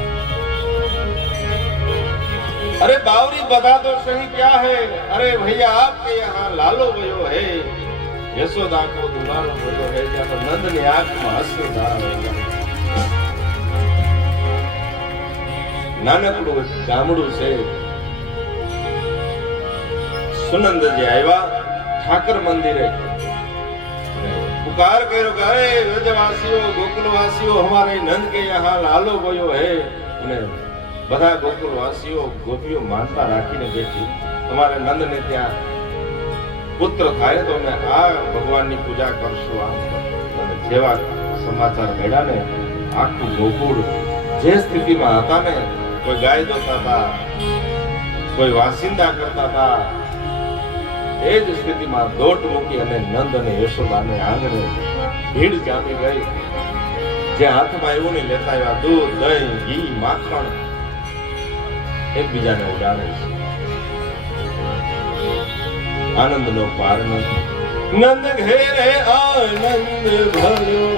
अरे बावरी बता दो सही क्या है? अरे भैया आपके यहाँ लालो गयो है, यशोदा को दुलारो गयो है. जब नंद ने आंखમાં અશ્રુ ધારા. નાનકડું ગામડું છે. સુનંદજી આવ્યા ઠાકર મંદિરે, पुकार કર્યો કે અરે વ્રજવાસીઓ, ગોકુલવાસીઓ, हमारे नंद के यहाँ लालो गयो है. અને બધા ગોકુલવાસીઓ ગોપીઓ માનતા રાખીને બેઠી, અમારે નંદને ત્યાં પુત્ર થાય તો અમે આ ભગવાનની પૂજા કરશું. અને જેવા સમાચાર મળ્યા ને, આખું ગોકુળ જે સ્થિતિમાં હતા ને, કોઈ ગાય દોતા હતા, કોઈ વાસિંદા કરતા હતા, એ જ સ્થિતિમાં દોટ મૂકી અને નંદ અને યશોદાને આંગણે ભીડ જામી ગઈ. જે હાથમાં એવું નહીં લેતા આવ્યા, દૂધ, દહીં, ઘી, માખણ એકબીજાને ઉડાડે છે. આનંદનો પાર નથી. નંદ ઘેરે આનંદ ભર્યો